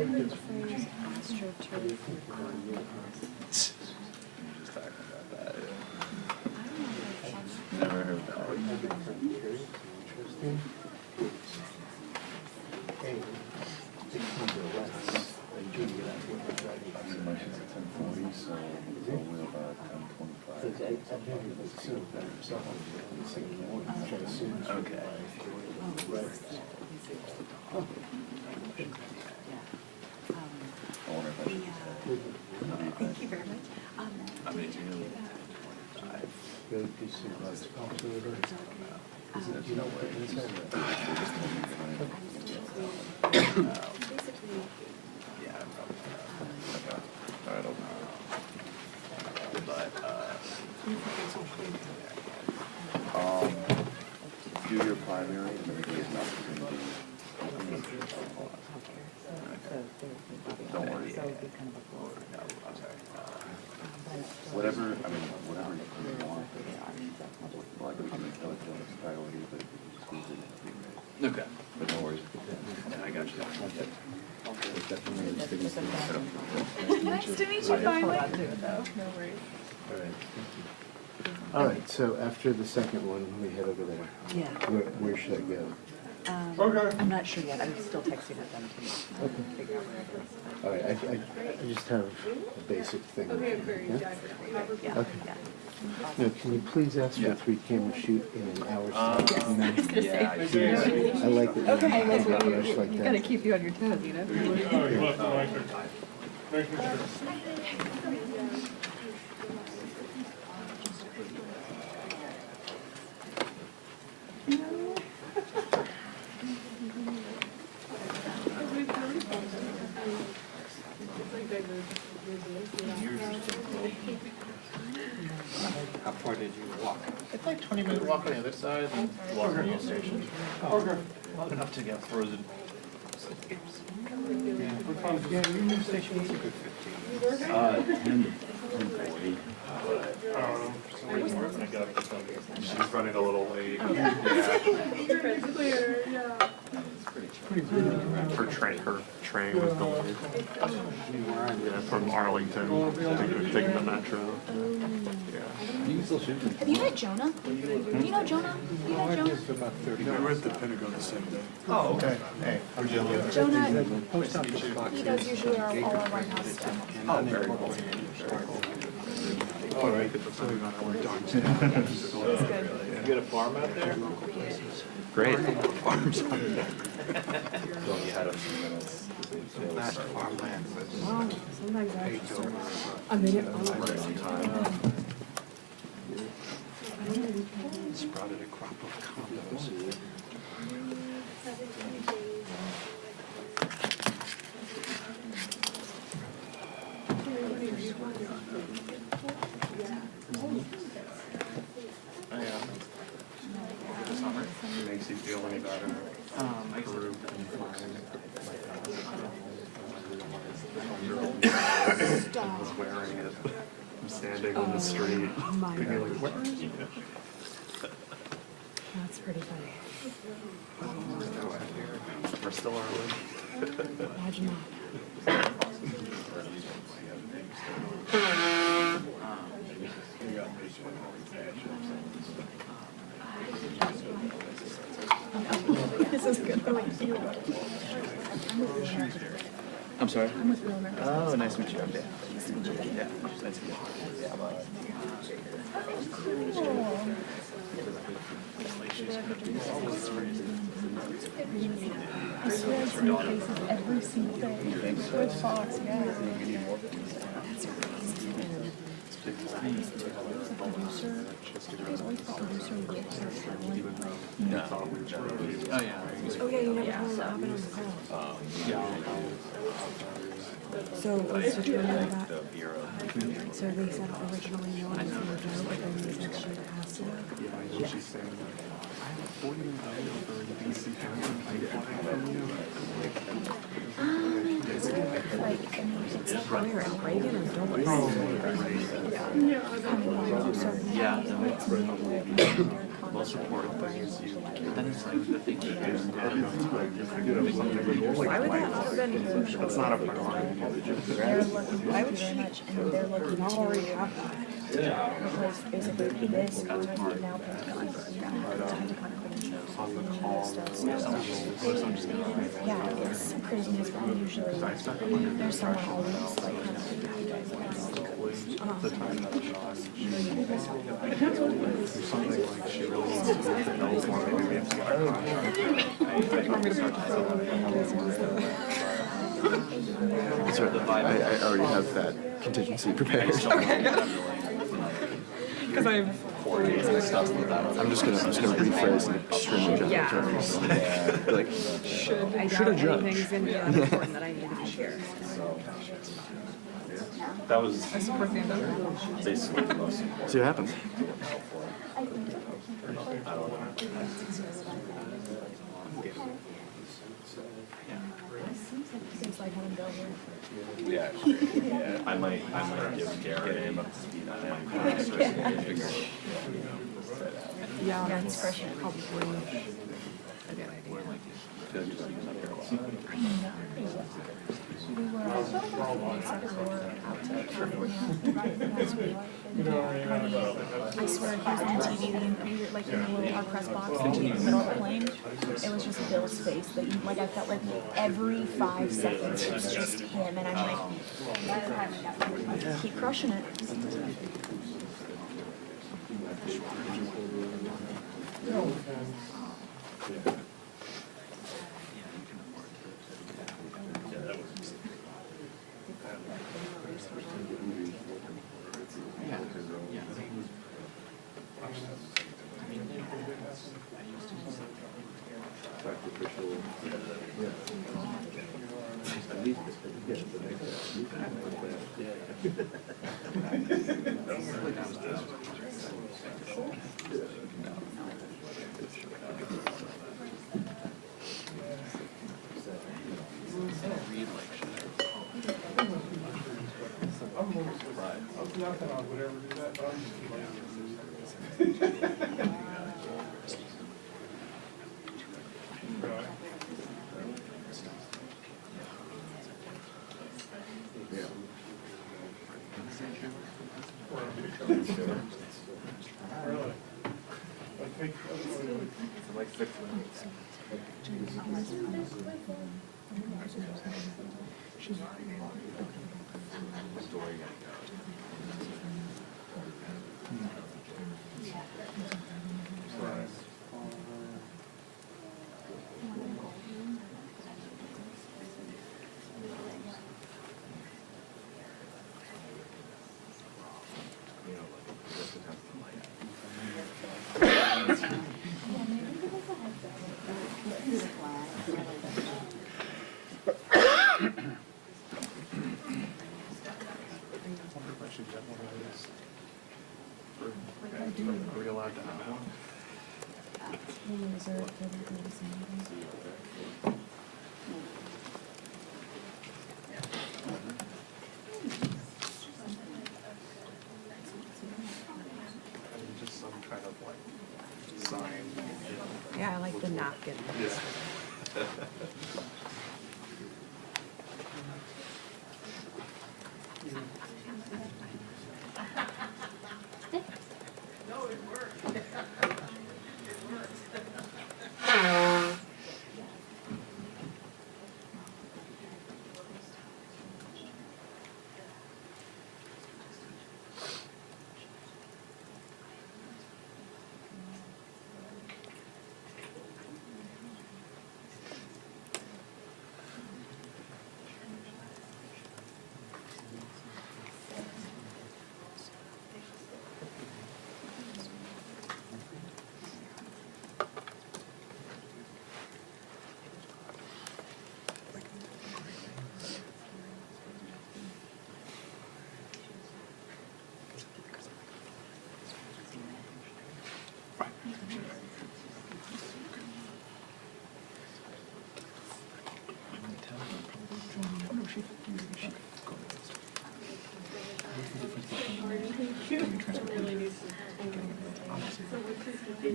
Just talking about that. Never heard that. So we're about 10:25. Okay. Thank you very much. I mean, you know what? Yeah, I'm probably okay. All right, but do your primary and then get an opportunity. Don't worry. No, I'm sorry. Whatever, I mean, whatever you want. Like we can make that a priority, but squeeze it in. Okay. But no worries. Yeah, I got you. Nice to meet you finally. No worries. All right. All right, so after the second one, we head over there. Yeah. Where should I go? I'm not sure yet. I'm still texting with them to figure out where it is. All right, I just have a basic thing. Okay, Yeah? Okay. Now, can you please ask for a 3-camera shoot in an hour's time? Yes, And I was then- gonna say. I like it. Okay, I like when what you rush like you gotta that. keep you on your toes, you know? How far did you walk? It's like 20-minute walk on the other side and walk to the station. Okay. Long enough to get frozen. Yeah, Union Station was a good 15. 10 to 10:40. She's running a little late. Her train was delayed. Yeah, from Arlington, taking the metro. Yeah. You can still shoot them. Have you met Jonah? Do you know Jonah? You met Jonah? About 30. We were at the Pentagon the same day. Oh, okay. Hey, how are you? Jonah, he does usually all our White House stuff. Oh, very cool. Oh, right. At the Pentagon, I worked on. It was good. You get a farm out there? Great. Farms on there. So you had a few minutes. Last farmland. Wow, sometimes I a minute on Sprouted a crop of condos. Summer. Makes you feel any better. Peru. I was wearing it. I'm standing on the street. my Thinking like, where are you? That's pretty funny. We're still early. Imagine that. This is good. I'm sorry? I'm with Wilmer. Oh, nice to meet you. Yeah. Nice to meet you. Yeah, nice to meet you. Yeah, I swear I've seen faces every single day. With Fox, yeah. That's amazing. The producer, you guys like the producer with No. Oh, yeah. Oh yeah, you never told what happened on the call. So let's determine that. So they said originally no one was going to go, but then they said she has to. She's saying that I have a 40-minute video for the DC County. Like, it's where in Reagan or Dulles? Yeah. most important thing is you, then it's like the thing you do. Why would that have been crucial? It's not a priority. They're looking, why would very much, and they're looking to already have that. Because basically this is now Pentagon, yeah, it's crazy as well. Usually there's someone always like kind of like, you guys like Something like she really wants to do something else more, maybe we have to get her Sorry, I already have that contingency prepared. Because I'm I'm just gonna rephrase in extremely general terms. Like, I doubt anything's gonna be that important that I need to be here. That was I support the endeavor. basically the most important. see what happens. Seems like having go here. Yeah, I might give Garrett up to speed on it. Yeah, That's fresh. probably a good idea. We were out to California last week. I swear he was on TV, like in the little our press box, in the middle of the plane. It was just Bill's face. Like I felt like every 5 seconds it was just him, and I'm like, keep crushing it. Are we allowed to have one? Just some kind of like sign. Yeah, I like the napkin.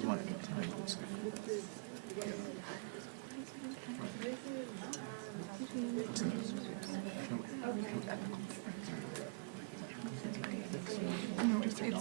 want to continue discussion. No, it's like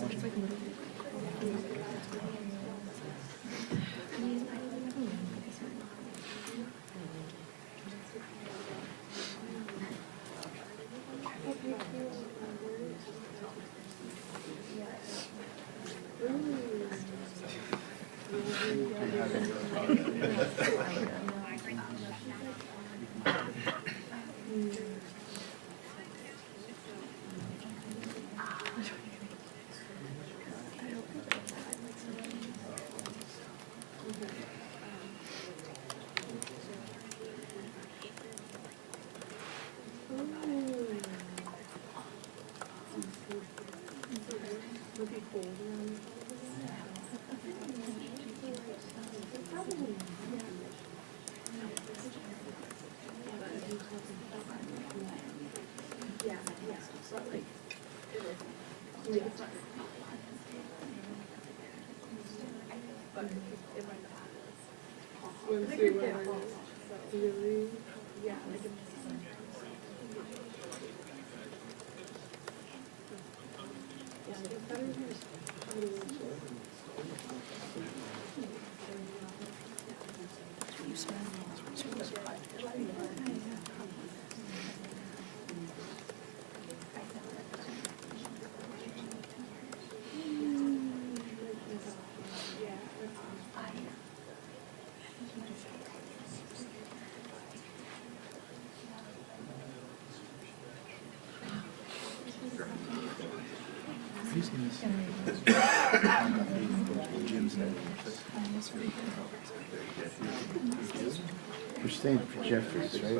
We're staying for Jeffries, right?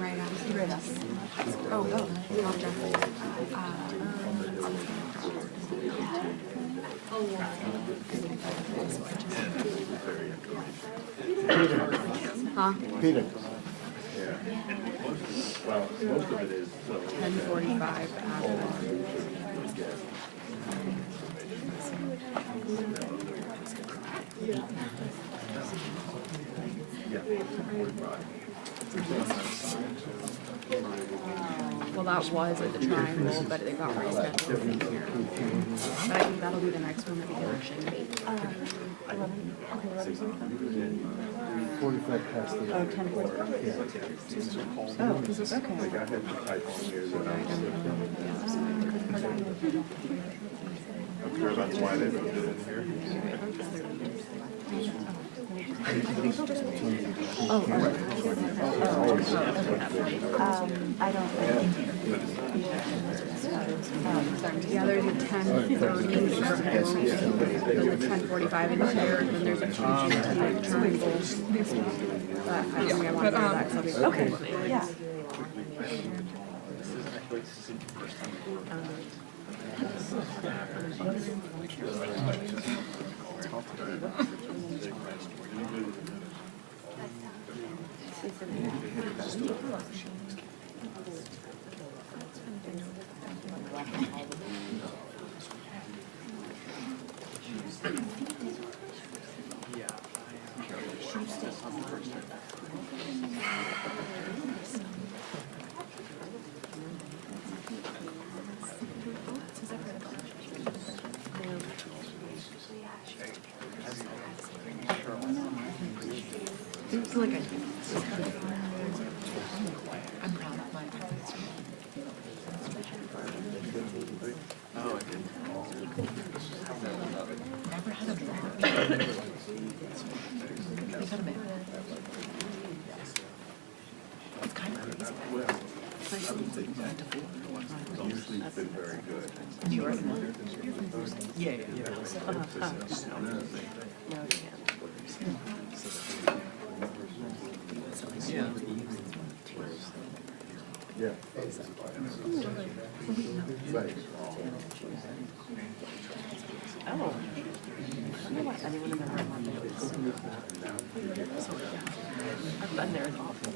Right after. Oh, not Jeffrey. Huh? Peter. Well, most of it is. 10:45 Well, that was at the Triangle, but it got rescheduled. But I think that'll be the next one that we do actually. 45 past the hour. 10:45. Yeah. Oh, this is okay. Like I had the type on here that I'm sure that's why they moved it in here. I don't. Yeah, there's a 10:30, there's a 10:45 in here, and then there's a 2:15 Triangle. But I don't think I want to do that, 'cause I'll be. Okay, yeah. It's like a. I'm proud of my. Oh, I didn't. Never had a bear. We've had a bear. It's kind of crazy. Usually been very good. And you are the one? Yeah, yeah. Yeah. Yeah. Right. Oh. I don't know why anyone in the room wanted to do this. I've been there, it's awful.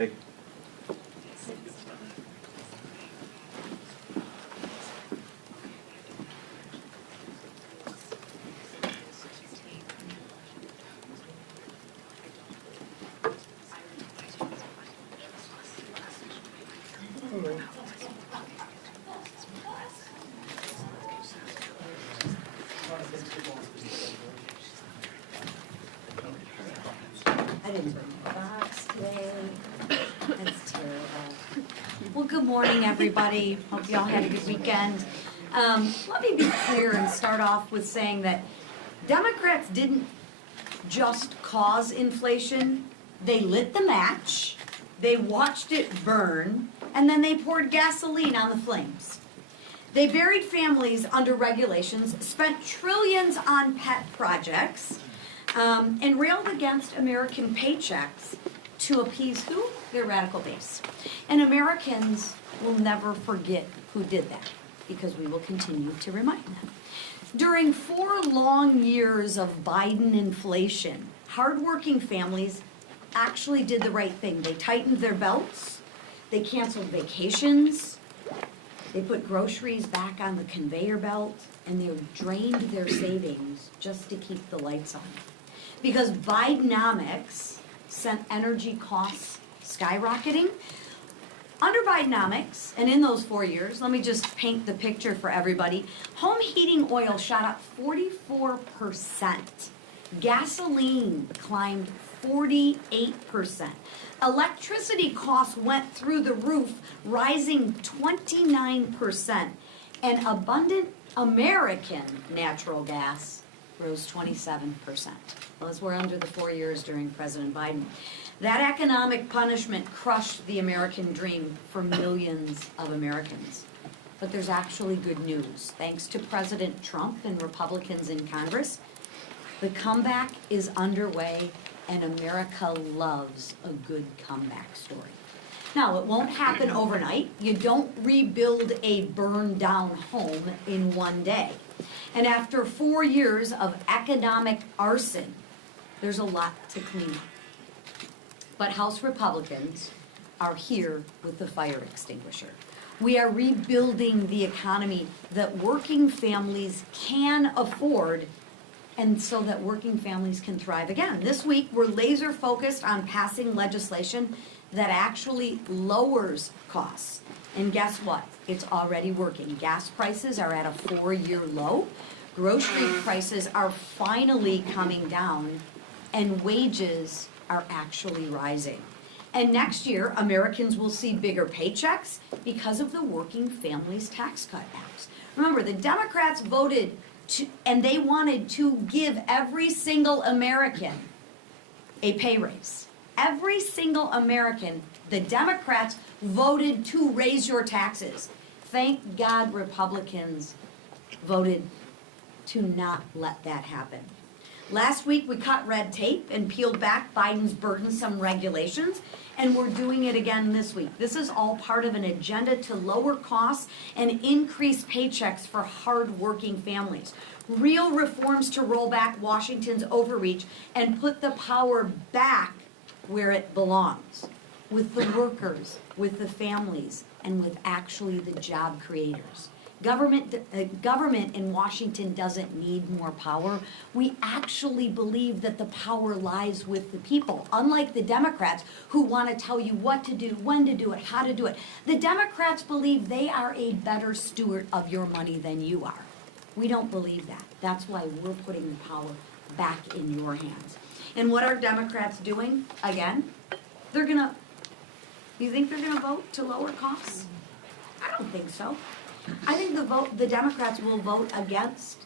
Take. I didn't bring my box today. That's terrible. Well, good morning, everybody. Hope you all had a good weekend. Let me be clear and start off with saying that Democrats didn't just cause inflation. They lit the match, they watched it burn, and then they poured gasoline on the flames. They buried families under regulations, spent trillions on pet projects, and railed against American paychecks to appease who? Their radical base. And Americans will never forget who did that, because we will continue to remind them. During 4 long years of Biden inflation, hardworking families actually did the right thing. They tightened their belts, they canceled vacations, they put groceries back on the conveyor belt, and they drained their savings just to keep the lights on. Because Bidenomics sent energy costs skyrocketing. Under Bidenomics, and in those 4 years, let me just paint the picture for everybody. Home heating oil shot up 44%. Gasoline climbed 48%. Electricity costs went through the roof, rising 29%. And abundant American natural gas rose 27%. Those were under the 4 years during President Biden. That economic punishment crushed the American dream for millions of Americans. But there's actually good news. Thanks to President Trump and Republicans in Congress, the comeback is underway, and America loves a good comeback story. Now, it won't happen overnight. You don't rebuild a burned down home in one day. And after 4 years of economic arson, there's a lot to clean up. But House Republicans are here with the fire extinguisher. We are rebuilding the economy that working families can afford, and so that working families can thrive again. This week, we're laser focused on passing legislation that actually lowers costs. And guess what? It's already working. Gas prices are at a 4-year low. Grocery prices are finally coming down, and wages are actually rising. And next year, Americans will see bigger paychecks because of the Working Families Tax Cut Acts. Remember, the Democrats voted and they wanted to give every single American a pay raise. Every single American, the Democrats voted to raise your taxes. Thank God Republicans voted to not let that happen. Last week, we cut red tape and peeled back Biden's burdensome regulations, and we're doing it again this week. This is all part of an agenda to lower costs and increase paychecks for hard-working families. Real reforms to roll back Washington's overreach and put the power back where it belongs, with the workers, with the families, and with actually the job creators. Government in Washington doesn't need more power. We actually believe that the power lies with the people, unlike the Democrats who want to tell you what to do, when to do it, how to do it. The Democrats believe they are a better steward of your money than you are. We don't believe that. That's why we're putting the power back in your hands. And what are Democrats doing? Again, you think they're gonna vote to lower costs? I don't think so. I think the Democrats will vote against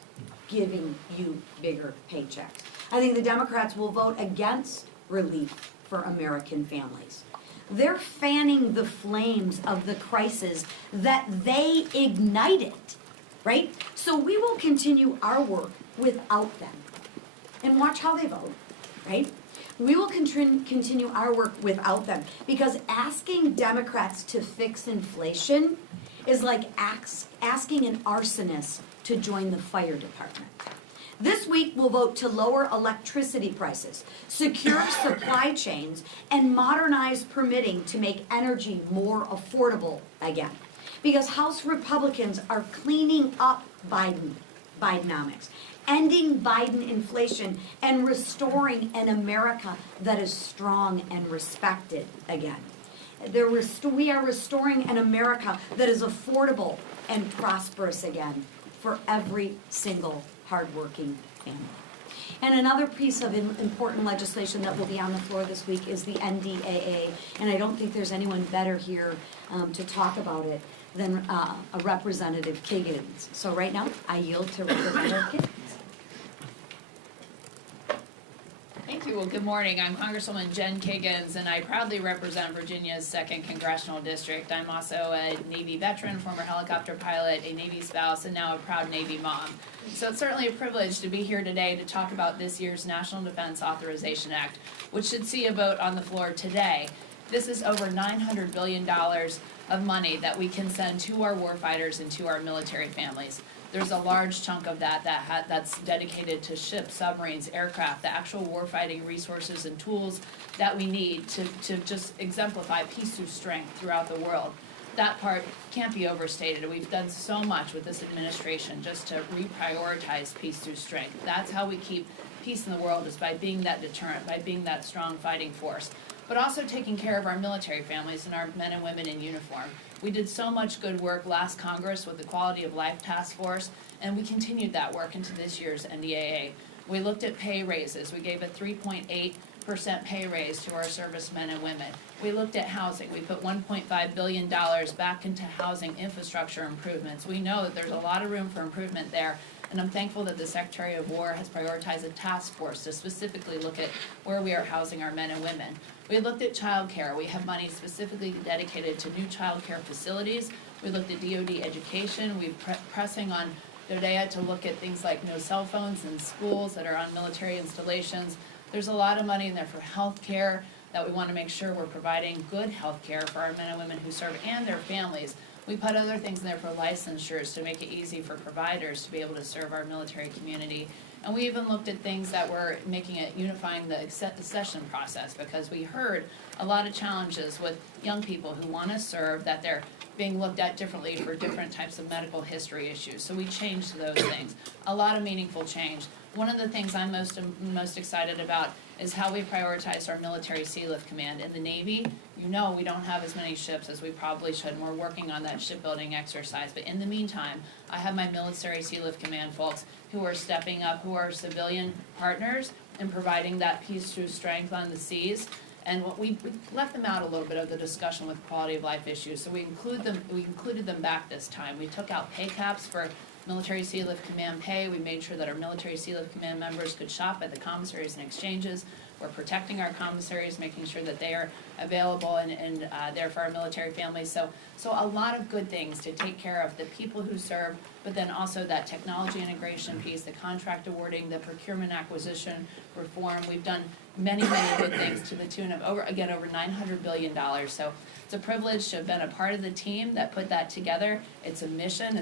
giving you bigger paychecks. I think the Democrats will vote against relief for American families. They're fanning the flames of the crisis that they ignited, right? So we will continue our work without them. And watch how they vote, right? We will continue our work without them, because asking Democrats to fix inflation is like asking an arsonist to join the fire department. This week, we'll vote to lower electricity prices, secure supply chains, and modernize permitting to make energy more affordable again. Because House Republicans are cleaning up Bidenomics, ending Biden inflation, and restoring an America that is strong and respected again. We are restoring an America that is affordable and prosperous again for every single hardworking family. And another piece of important legislation that will be on the floor this week is the NDAA, and I don't think there's anyone better here to talk about it than a Representative Kiggins. So right now, I yield to Representative Kiggins. Thank you. you. Well, good morning. I'm Congresswoman Jen Kiggins, and I proudly represent Virginia's 2nd Congressional District. I'm also a Navy veteran, former helicopter pilot, a Navy spouse, and now a proud Navy mom. So it's certainly a privilege to be here today to talk about this year's National Defense Authorization Act, which should see a vote on the floor today. This is over $900 billion of money that we can send to our warfighters and to our military families. There's a large chunk of that's dedicated to ships, submarines, aircraft, the actual warfighting resources and tools that we need to just exemplify peace through strength throughout the world. That part can't be overstated. We've done so much with this administration just to reprioritize peace through strength. That's how we keep peace in the world, is by being that deterrent, by being that strong fighting force, but also taking care of our military families and our men and women in uniform. We did so much good work last Congress with the Quality of Life Task Force, and we continued that work into this year's NDAA. We looked at pay raises. We gave a 3.8% pay raise to our servicemen and women. We looked at housing. We put $1.5 billion back into housing infrastructure improvements. We know that there's a lot of room for improvement there, and I'm thankful that the Secretary of War has prioritized a task force to specifically look at where we are housing our men and women. We looked at child care. We have money specifically dedicated to new child care facilities. We looked at DoD education. We're pressing on DoDEA to look at things like no cell phones in schools that are on military installations. There's a lot of money in there for health care, that we want to make sure we're providing good health care for our men and women who serve and their families. We put other things in there for licensures to make it easy for providers to be able to serve our military community. And we even looked at things that were making it, unifying the accession process, because we heard a lot of challenges with young people who want to serve, that they're being looked at differently for different types of medical history issues. So we changed those things. A lot of meaningful change. One of the things I'm most excited about is how we prioritize our military Sea Lift Command. In the Navy, you know we don't have as many ships as we probably should, and we're working on that shipbuilding exercise. But in the meantime, I have my military Sea Lift Command folks who are stepping up, who are civilian partners and providing that peace through strength on the seas. And what we left them out a little bit of the discussion with quality of life issues, so we included them back this time. We took out pay caps for military Sea Lift Command pay. We made sure that our military Sea Lift Command members could shop at the commissaries and exchanges. We're protecting our commissaries, making sure that they are available and there for our military families. So a lot of good things to take care of the people who serve, but then also that technology integration piece, the contract awarding, the procurement acquisition reform. We've done many, many good things to the tune of over $900 billion. So it's a privilege to have been a part of the team that put that together. It's a mission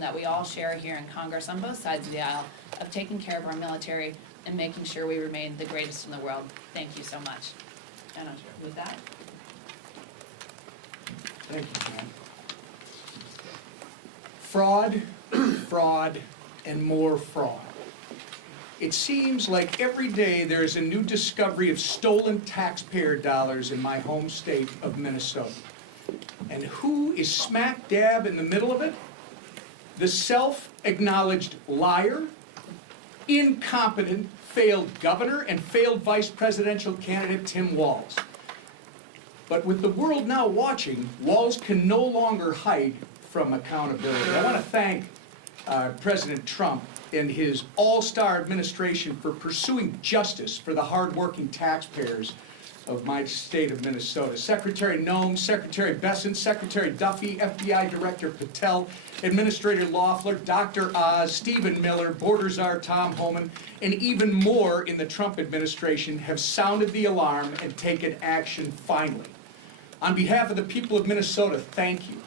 that we all share here in Congress on both sides of the aisle, of taking care of our military and making sure we remain the greatest in the world. Thank you so much. And with that. Thank you, Jen. Fraud, fraud, and more fraud. It seems like every day there is a new discovery of stolen taxpayer dollars in my home state of Minnesota. And who is smack dab in the middle of it? The self-acknowledged liar, incompetent, failed governor, and failed vice presidential candidate Tim Walz. But with the world now watching, Walz can no longer hide from accountability. I want to thank President Trump and his all-star administration for pursuing justice for the hard-working taxpayers of my state of Minnesota. Secretary Noem, Secretary Besson, Secretary Duffy, FBI Director Patel, Administrator Loeffler, Dr. Oz, Stephen Miller, Border Czar Tom Homan, and even more in the Trump administration have sounded the alarm and taken action finally. On behalf of the people of Minnesota, thank you.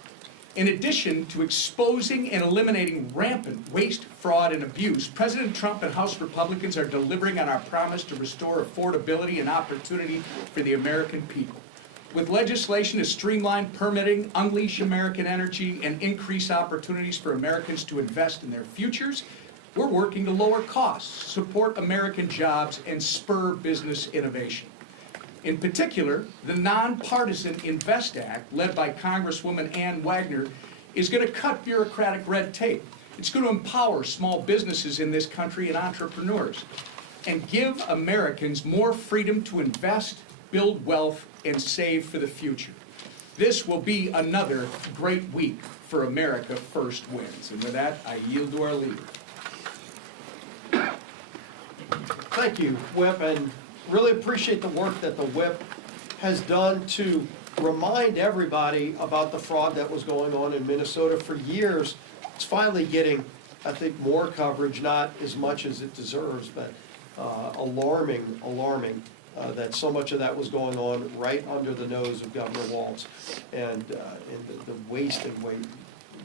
In addition to exposing and eliminating rampant waste, fraud, and abuse, President Trump and House Republicans are delivering on our promise to restore affordability and opportunity for the American people. With legislation to streamline permitting, unleash American energy, and increase opportunities for Americans to invest in their futures, we're working to lower costs, support American jobs, and spur business innovation. In particular, the nonpartisan INVEST Act, led by Congresswoman Ann Wagner, is going to cut bureaucratic red tape. It's going to empower small businesses in this country and entrepreneurs, and give Americans more freedom to invest, build wealth, and save for the future. This will be another great week for America First Wins. And with that, I yield to our leader. Thank you, Whip. And really appreciate the work that the whip has done to remind everybody about the fraud that was going on in Minnesota for years. It's finally getting, I think, more coverage, not as much as it deserves, but alarming that so much of that was going on right under the nose of Governor Walz, and the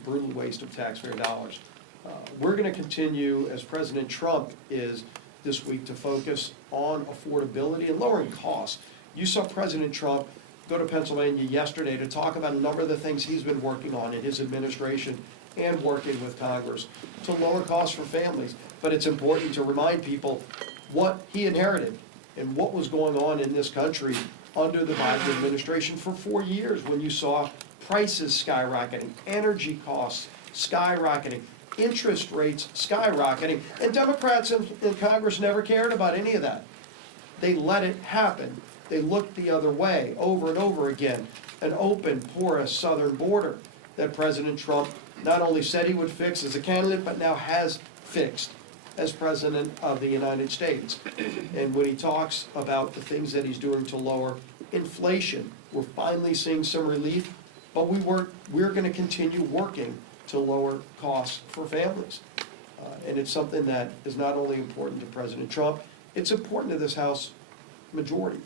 brutal waste of taxpayer dollars. We're going to continue, as President Trump is this week, to focus on affordability and lowering costs. You saw President Trump go to Pennsylvania yesterday to talk about a number of the things he's been working on in his administration and working with Congress to lower costs for families. But it's important to remind people what he inherited and what was going on in this country under the Biden administration for 4 years, when you saw prices skyrocketing, energy costs skyrocketing, interest rates skyrocketing, and Democrats in Congress never cared about any of that. They let it happen. They looked the other way over and over again. An open, porous southern border that President Trump not only said he would fix as a candidate, but now has fixed as President of the United States. And when he talks about the things that he's doing to lower inflation, we're finally seeing some relief, but we're going to continue working to lower costs for families. And it's something that is not only important to President Trump, it's important to this House majority.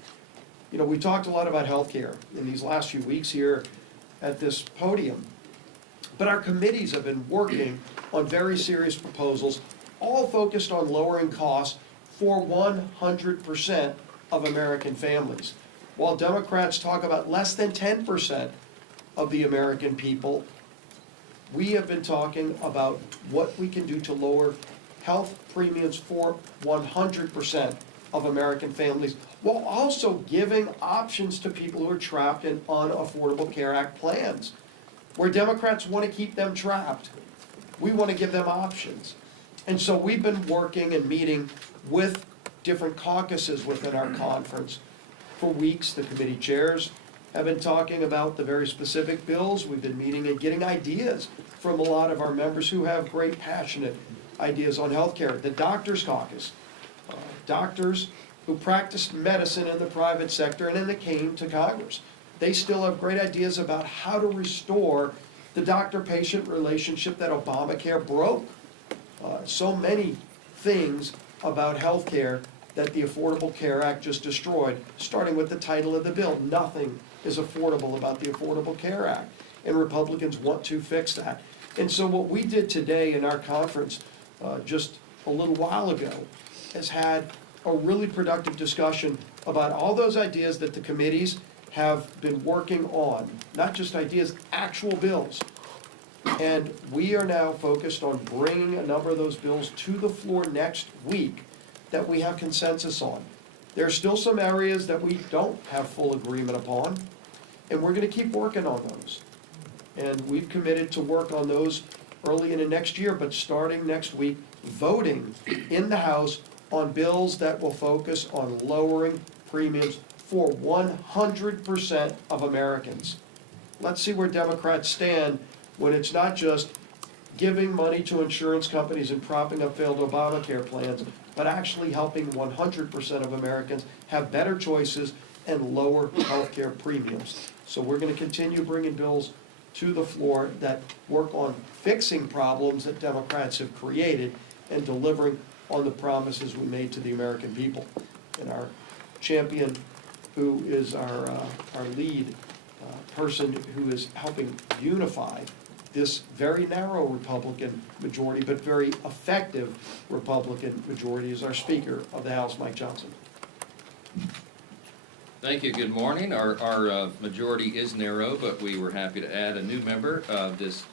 You know, we talked a lot about health care in these last few weeks here at this podium, but our committees have been working on very serious proposals, all focused on lowering costs for 100% of American families. While Democrats talk about less than 10% of the American people, we have been talking about what we can do to lower health premiums for 100% of American families, while also giving options to people who are trapped in unaffordable Care Act plans. Where Democrats want to keep them trapped, we want to give them options. And so we've been working and meeting with different caucuses within our conference for weeks. The committee chairs have been talking about the very specific bills. We've been meeting and getting ideas from a lot of our members who have great, passionate ideas on health care. The Doctors Caucus, doctors who practiced medicine in the private sector and then they came to Congress. They still have great ideas about how to restore the doctor-patient relationship that Obamacare broke. So many things about health care that the Affordable Care Act just destroyed, starting with the title of the bill. Nothing is affordable about the Affordable Care Act, and Republicans want to fix that. And so what we did today in our conference just a little while ago has had a really productive discussion about all those ideas that the committees have been working on, not just ideas, actual bills. And we are now focused on bringing a number of those bills to the floor next week that we have consensus on. There are still some areas that we don't have full agreement upon, and we're going to keep working on those. And we've committed to work on those early into next year, but starting next week, voting in the House on bills that will focus on lowering premiums for 100% of Americans. Let's see where Democrats stand when it's not just giving money to insurance companies and propping up failed Obamacare plans, but actually helping 100% of Americans have better choices and lower health care premiums. So we're going to continue bringing bills to the floor that work on fixing problems that Democrats have created and delivering on the promises we made to the American people. And our champion, who is our lead person who is helping unify this very narrow Republican majority, but very effective Republican majority, is our Speaker of the House, Mike Johnson. Thank you. Good morning. Our majority is narrow, but we were happy to add a new member this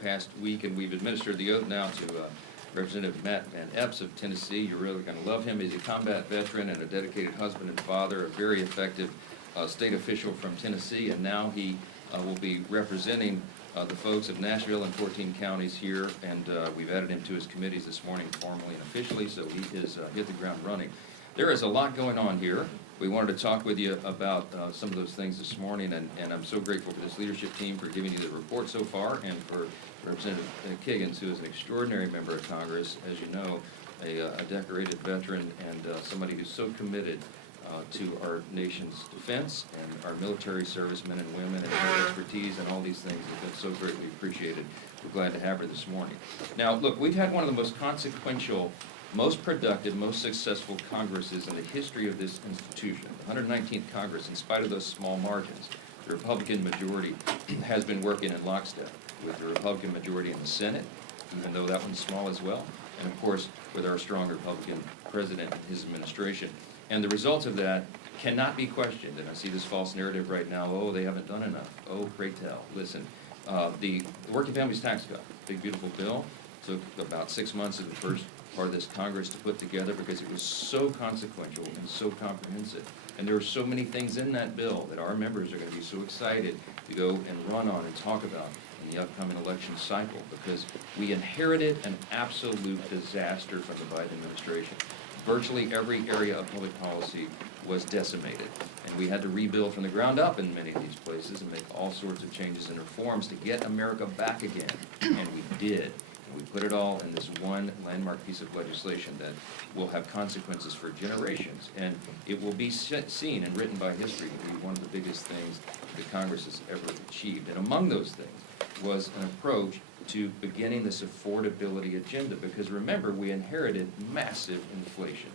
past week, and we've administered the oath now to Representative Matt Van Epps of Tennessee. You're really going to love him. He's a combat veteran and a dedicated husband and father, a very effective state official from Tennessee, and now he will be representing the folks of Nashville and 14 counties here, and we've added him to his committees this morning formally and officially, so he has hit the ground running. There is a lot going on here. We wanted to talk with you about some of those things this morning, and I'm so grateful for this leadership team for giving you the report so far, and for Representative Kiggins, who is an extraordinary member of Congress, as you know, a decorated veteran and somebody who's so committed to our nation's defense and our military servicemen and women, and her expertise and all these things have been so greatly appreciated. We're glad to have her this morning. Now, look, we've had one of the most consequential, most productive, most successful Congresses in the history of this institution, the 119th Congress. In spite of those small margins, the Republican majority has been working in lockstep with the Republican majority in the Senate, even though that one's small as well, and of course with our strong Republican president and his administration. And the results of that cannot be questioned. And I see this false narrative right now, oh, they haven't done enough. Oh, pray tell. Listen, the Working Families Tax Cut, big beautiful bill, took about 6 months of the first part of this Congress to put together because it was so consequential and so comprehensive. And there were so many things in that bill that our members are going to be so excited to go and run on and talk about in the upcoming election cycle, because we inherited an absolute disaster from the Biden administration. Virtually every area of public policy was decimated, and we had to rebuild from the ground up in many of these places and make all sorts of changes and reforms to get America back again, and we did. And we put it all in this one landmark piece of legislation that will have consequences for generations, and it will be seen and written by history to be one of the biggest things that Congress has ever achieved. And among those things was an approach to beginning this affordability agenda, because remember, we inherited massive inflation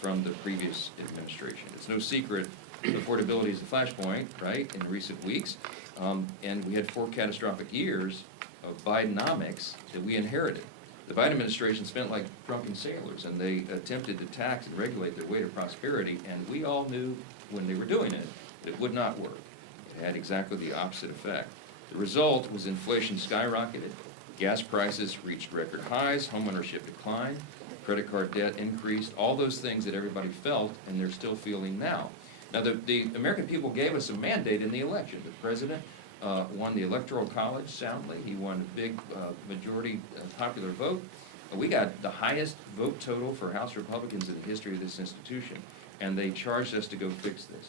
from the previous administration. It's no secret affordability is a flashpoint, right, in recent weeks, and we had 4 catastrophic years of Bidenomics that we inherited. The Biden administration spent like drunken sailors, and they attempted to tax and regulate their way to prosperity, and we all knew when they were doing it that it would not work. It had exactly the opposite effect. The result was inflation skyrocketed, gas prices reached record highs, homeownership declined, credit card debt increased, all those things that everybody felt and they're still feeling now. Now, the American people gave us a mandate in the election. The president won the Electoral College soundly. He won a big majority popular vote. We got the highest vote total for House Republicans in the history of this institution, and they charged us to go fix this.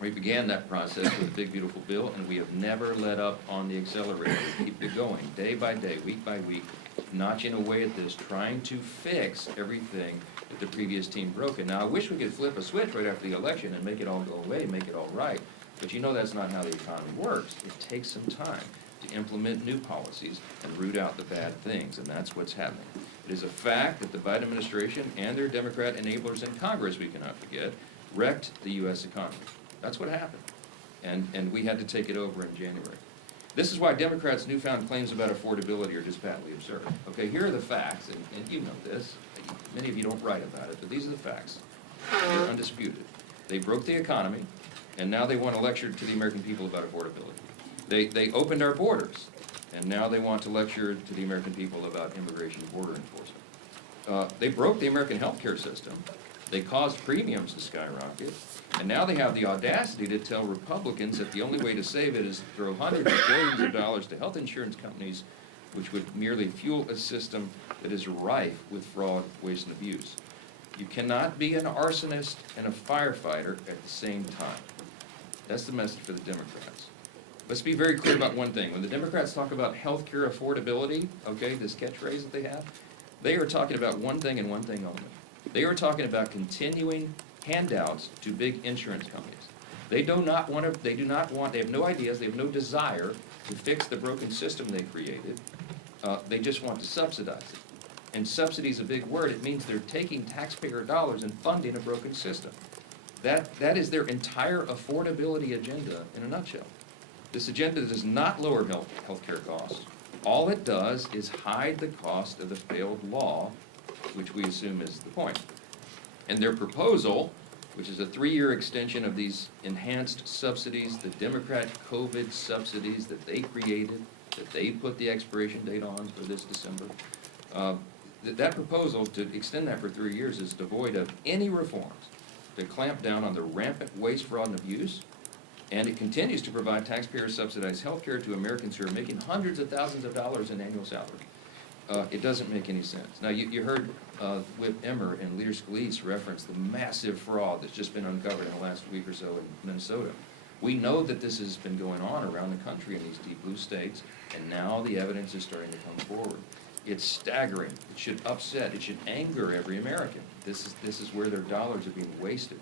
We began that process with a big, beautiful bill, and we have never let up on the accelerator. We keep it going, day by day, week by week, notching away at this, trying to fix everything that the previous team broke. And now, I wish we could flip a switch right after the election and make it all go away, make it all right. But you know that's not how the economy works. It takes some time to implement new policies and root out the bad things, and that's what's happening. It is a fact that the Biden administration and their Democrat enablers in Congress, we cannot forget, wrecked the U.S. economy. That's what happened, and we had to take it over in January. This is why Democrats' newfound claims about affordability are just patently absurd. Okay, here are the facts, and you know this. Many of you don't write about it, but these are the facts. They're undisputed. They broke the economy, and now they want to lecture to the American people about affordability. They opened our borders, and now they want to lecture to the American people about immigration and border enforcement. They broke the American healthcare system. They caused premiums to skyrocket, and now they have the audacity to tell Republicans that the only way to save it is to throw hundreds of billions of dollars to health insurance companies, which would merely fuel a system that is rife with fraud, waste, and abuse. You cannot be an arsonist and a firefighter at the same time. That's the message for the Democrats. Let's be very clear about one thing. When the Democrats talk about health care affordability, okay, this catchphrase that they are talking about one thing and one thing only. They are talking about continuing handouts to big insurance companies. They have no ideas, they have no desire to fix the broken system they created. They just want to subsidize it. And subsidy is a big word. It means they're taking taxpayer dollars and funding a broken system. That is their entire affordability agenda in a nutshell. This agenda does not lower health care costs. All it does is hide the cost of the failed law, which we assume is the point. And their proposal, which is a 3-year extension of these enhanced subsidies, the Democrat COVID subsidies that they created, that they put the expiration date on for this December, that proposal to extend that for 3 years is devoid of any reforms to clamp down on the rampant waste, fraud, and abuse, and it continues to provide taxpayer-subsidized health care to Americans who are making hundreds of thousands of dollars in annual salary. It doesn't make any sense. Now, you heard Whip Emmer and Leader Scalise reference the massive fraud that's just been uncovered in the last week or so in Minnesota. We know that this has been going on around the country in these deep blue states, and now the evidence is starting to come forward. It's staggering. It should upset, it should anger every American. This is where their dollars are being wasted.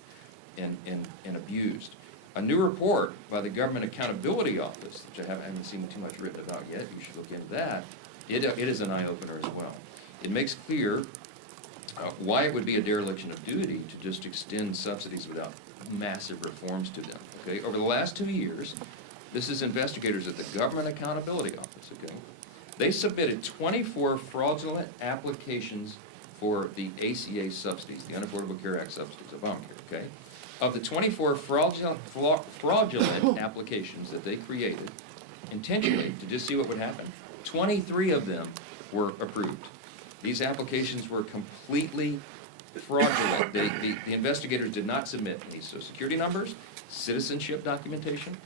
and abused. A new report by the Government Accountability Office, which I haven't seen too much written about yet, you should look into that, it is an eye-opener as well. It makes clear why it would be a dereliction of duty to just extend subsidies without massive reforms to them, okay? Over the last 2 years, this is investigators at the Government Accountability Office, okay? They submitted 24 fraudulent applications for the ACA subsidies, the Unaffordable Care Act subsidies, Obamacare, okay? Of the 24 fraudulent applications that they created intentionally to just see what would happen, 23 of them were approved. These applications were completely fraudulent. The investigators did not submit any Social Security numbers, citizenship documentation,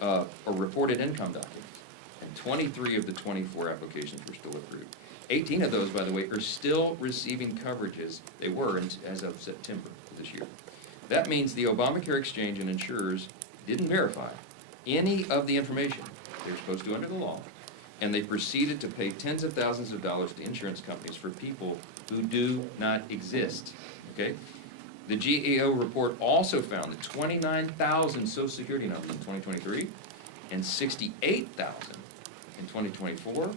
or reported income documents. And 23 of the 24 applications were still approved. 18 of those, by the way, are still receiving coverages they were as of September of this year. That means the Obamacare exchange and insurers didn't verify any of the information they were supposed to under the law, and they proceeded to pay tens of thousands of dollars to insurance companies for people who do not exist, okay? The GAO report also found that 29,000 Social Security numbers in 2023 and 68,000 in 2024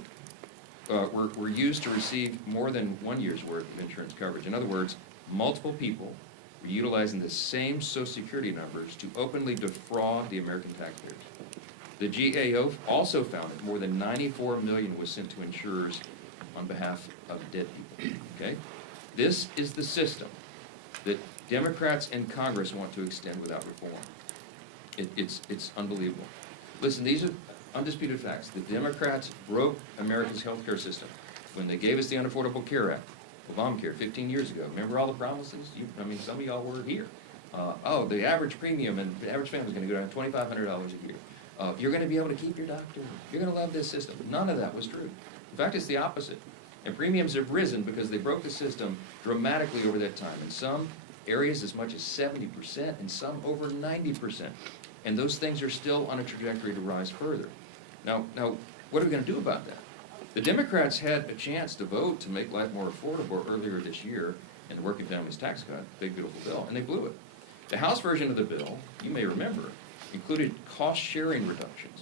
were used to receive more than 1 year's worth of insurance coverage. In other words, multiple people were utilizing the same Social Security numbers to openly defraud the American taxpayers. The GAO also found that more than $94 million was sent to insurers on behalf of dead people, okay? This is the system that Democrats in Congress want to extend without reform. It's unbelievable. Listen, these are undisputed facts. The Democrats broke America's health care system when they gave us the Unaffordable Care Act, Obamacare, 15 years ago. Remember all the promises? Some of y'all were here. The average premium and the average family is going to go down $2,500 a year. You're going to be able to keep your doctor. You're going to love this system. None of that was true. In fact, it's the opposite. And premiums have risen because they broke the system dramatically over that time. In some areas as much as 70%, and some over 90%. And those things are still on a trajectory to rise further. Now, what are we going to do about that? The Democrats had a chance to vote to make life more affordable earlier this year in the Working Families Tax Cut, big beautiful bill, and they blew it. The House version of the bill, you may remember, included cost-sharing reductions.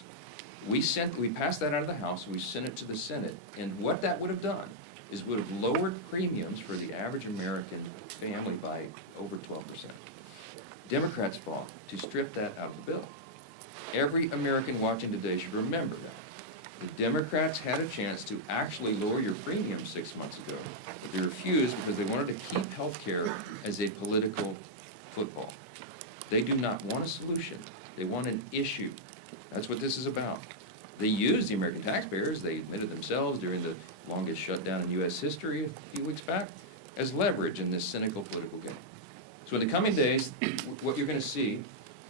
We passed that out of the House, we sent it to the Senate, and what that would have done is would have lowered premiums for the average American family by over 12%. Democrats fought to strip that out of the bill. Every American watching today should remember that. The Democrats had a chance to actually lower your premiums 6 months ago, but they refused because they wanted to keep health care as a political football. They do not want a solution. They want an issue. That's what this is about. They used the American taxpayers, they admitted themselves during the longest shutdown in U.S. history a few weeks back, as leverage in this cynical political game. So in the coming days, what you're going to see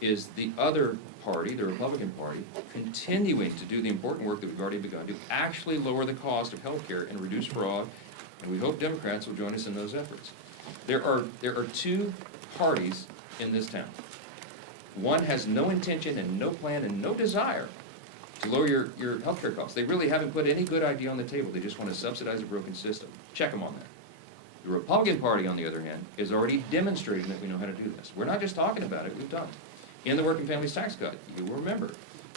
is the other party, the Republican Party, continuing to do the important work that we've already begun to actually lower the cost of health care and reduce fraud, and we hope Democrats will join us in those efforts. There are two parties in this town. One has no intention and no plan and no desire to lower your health care costs. They really haven't put any good idea on the table. They just want to subsidize a broken system. Check them on that. The Republican Party, on the other hand, is already demonstrating that we know how to do this. We're not just talking about it, we've done it. In the Working Families Tax Cut, you will remember,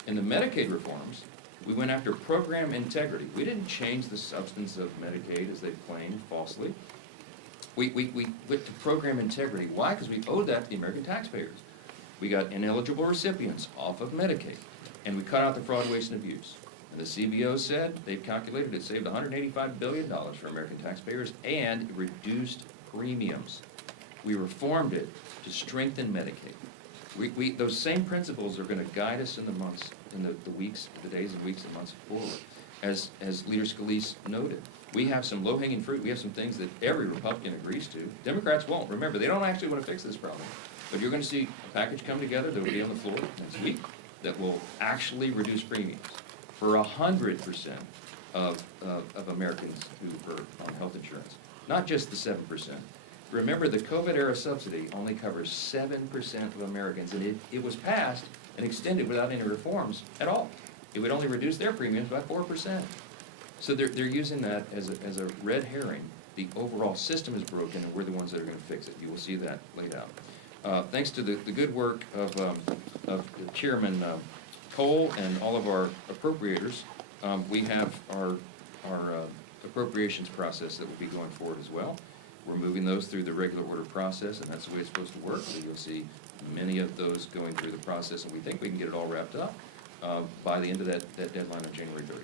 in the Medicaid reforms, we went after program integrity. We didn't change the substance of Medicaid, as they claimed falsely. We went to program integrity. Why? Because we owed that to the American taxpayers. We got ineligible recipients off of Medicaid, and we cut out the fraud, waste, and abuse. And the CBO said they've calculated it saved $185 billion for American taxpayers and reduced premiums. We reformed it to strengthen Medicaid. Those same principles are going to guide us in the months, in the days and weeks and months forward. As Leader Scalise noted, we have some low-hanging fruit. We have some things that every Republican agrees to. Democrats won't. Remember, they don't actually want to fix this problem. But you're going to see a package come together that will be on the floor next week that will actually reduce premiums for 100% of Americans who are on health insurance, not just the 7%. Remember, the COVID-era subsidy only covers 7% of Americans, and it was passed and extended without any reforms at all. It would only reduce their premiums by 4%. So they're using that as a red herring. The overall system is broken, and we're the ones that are going to fix it. You will see that laid out. Thanks to the good work of Chairman Cole and all of our appropriators, we have our appropriations process that will be going forward as well. We're moving those through the regular order process, and that's the way it's supposed to work. So you'll see many of those going through the process, and we think we can get it all wrapped up by the end of that deadline on January 30th.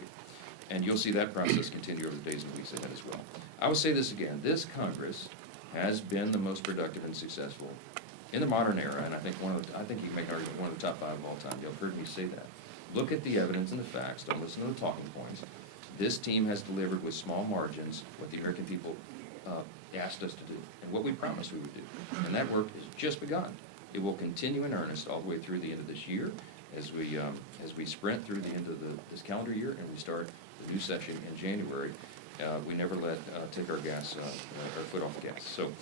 And you'll see that process continue over the days and weeks ahead as well. I will say this again, this Congress has been the most productive and successful in the modern era, and I think you can make an argument one of the top 5 of all time. You've heard me say that. Look at the evidence and the facts, don't listen to the talking points. This team has delivered with small margins what the American people asked us to do, and what we promised we would do. And that work has just begun. It will continue in earnest all the way through the end of this year as we sprint through the end of this calendar year and we start the new session in January. We never take our foot off the gas. So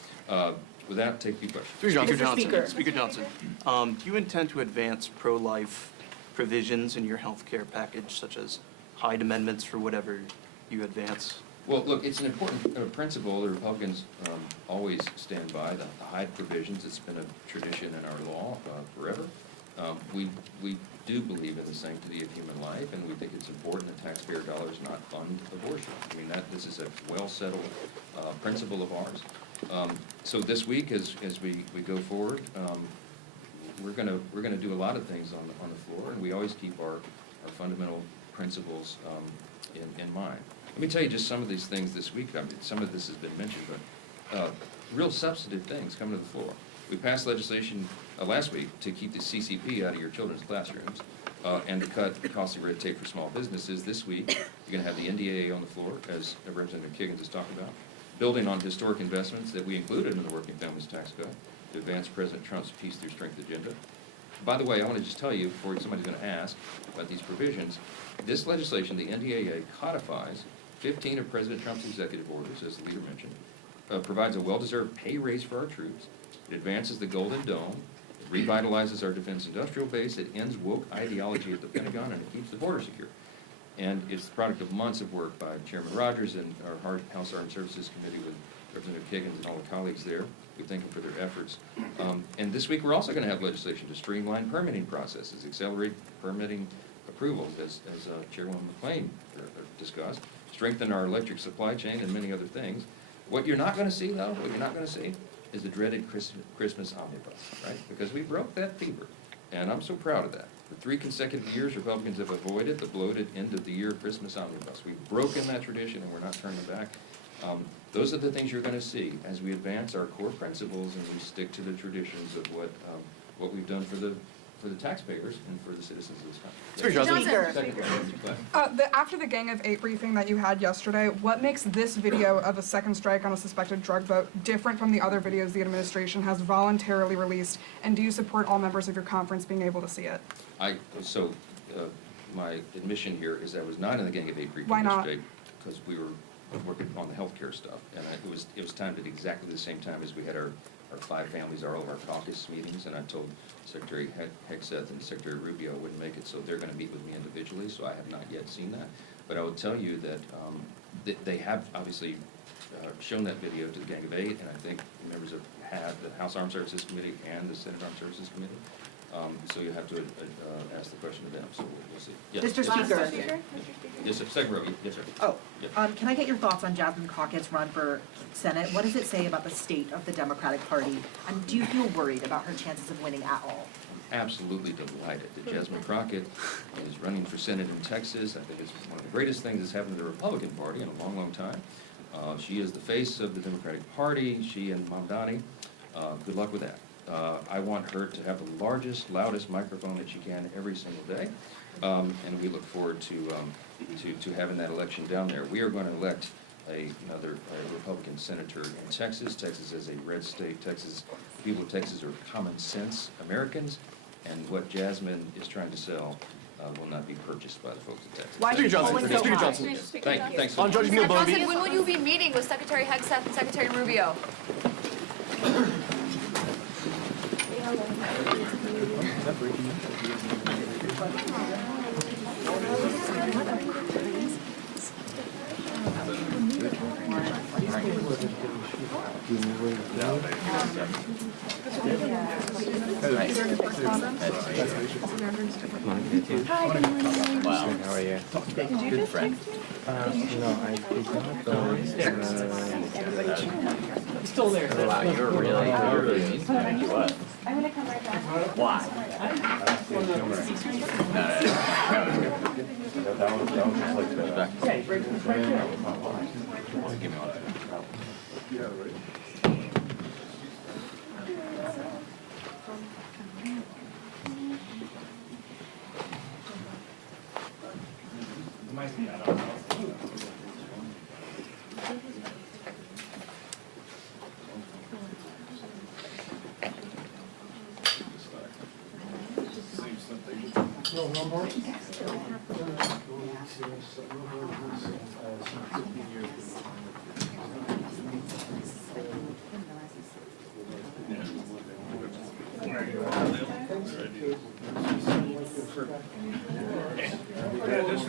with that, take a few questions. Speaker Johnson, do you intend to advance pro-life provisions in your health care package, such as Hyde amendments for whatever you advance? Well, look, it's an important principle. The Republicans always stand by the Hyde provisions. It's been a tradition in our law forever. We do believe in the sanctity of human life, and we think it's important that taxpayer dollars not fund abortion. I mean, this is a well-settled principle of ours. So this week, as we go forward, we're gonna do a lot of things on the floor, and we always keep our fundamental principles in mind. Let me tell you just some of these things this week. I mean, some of this has been mentioned, but real substantive things come to the floor. We passed legislation last week to keep the CCP out of your children's classrooms and to cut costly red tape for small businesses. This week, you're going to have the NDAA on the floor, as Representative Kiggins has talked about, building on historic investments that we included in the Working Families Tax Code to advance President Trump's Peace Through Strength agenda. By the way, I want to just tell you, before somebody's going to ask about these provisions, this legislation, the NDAA, codifies 15 of President Trump's executive orders, as the leader mentioned, provides a well-deserved pay raise for our troops. It advances the Golden Dome. It revitalizes our defense industrial base. It ends woke ideology at the Pentagon, and it keeps the border secure. And it's the product of months of work by Chairman Rogers and our House Armed Services Committee with Representative Kiggins and all the colleagues there. We thank them for their efforts. And this week we're also going to have legislation to streamline permitting processes, accelerate permitting approvals, as Chairwoman McClain discussed, strengthen our electric supply chain, and many other things. What you're not going to see, though, is the dreaded Christmas omnibus, right? Because we broke that fever, and I'm so proud of that. For 3 consecutive years, Republicans have avoided the bloated end-of-the-year Christmas omnibus. We've broken that tradition, and we're not turning back. Those are the things you're going to see as we advance our core principles and we stick to the traditions of what we've done for the taxpayers and for the citizens of this country. After the Gang of 8 briefing that you had yesterday, what makes this video of a second strike on a suspected drug boat different from the other videos the administration has voluntarily released, and do you support all members of your conference being able to see it? My admission here is I was not in the Gang of 8 briefing Why not? yesterday because we were working on the healthcare stuff, and it was timed at exactly the same time as we had our 5 families, all of our caucus meetings, and I told Secretary Hegseth and Secretary Rubio I wouldn't make it, so they're going to meet with me individually, so I have not yet seen that. But I will tell you that they have obviously shown that video to the Gang of 8, and I think members have the House Armed Services Committee and the Senate Armed Services Committee. So you have to ask the question to them, so we'll see. Yes. Mr. Speaker. Yes, sir. Second row. Yes, sir. Oh, Yes. Can I get your thoughts on Jasmine Crockett's run for Senate? What does it say about the state of the Democratic Party? And do you feel worried about her chances of winning at all? Absolutely delighted that Jasmine Crockett is running for Senate in Texas. I think it's one of the greatest things that's happened to the Republican Party in a long, long time. She is the face of the Democratic Party, she and Mamdani. Good luck with that. I want her to have the largest, loudest microphone that she can every single day, and we look forward to having that election down there. We are going to elect another Republican senator in Texas. Texas is a red state. People of Texas are common sense Americans, and what Jasmine is trying to sell will not be purchased by the folks in Texas. Why Speaker Johnson. Thanks. On Judge Neal Bonvie. When will you be meeting with Secretary Hegseth and Secretary Rubio? These are your correspondence. Hi, good morning. Wow. How are you? Good friend. No, I did not go. Still there. Wow, you're really mean to me. What? I'm gonna come right back. Why? That was just like the. Yeah, right there. Give me one. Yeah, right.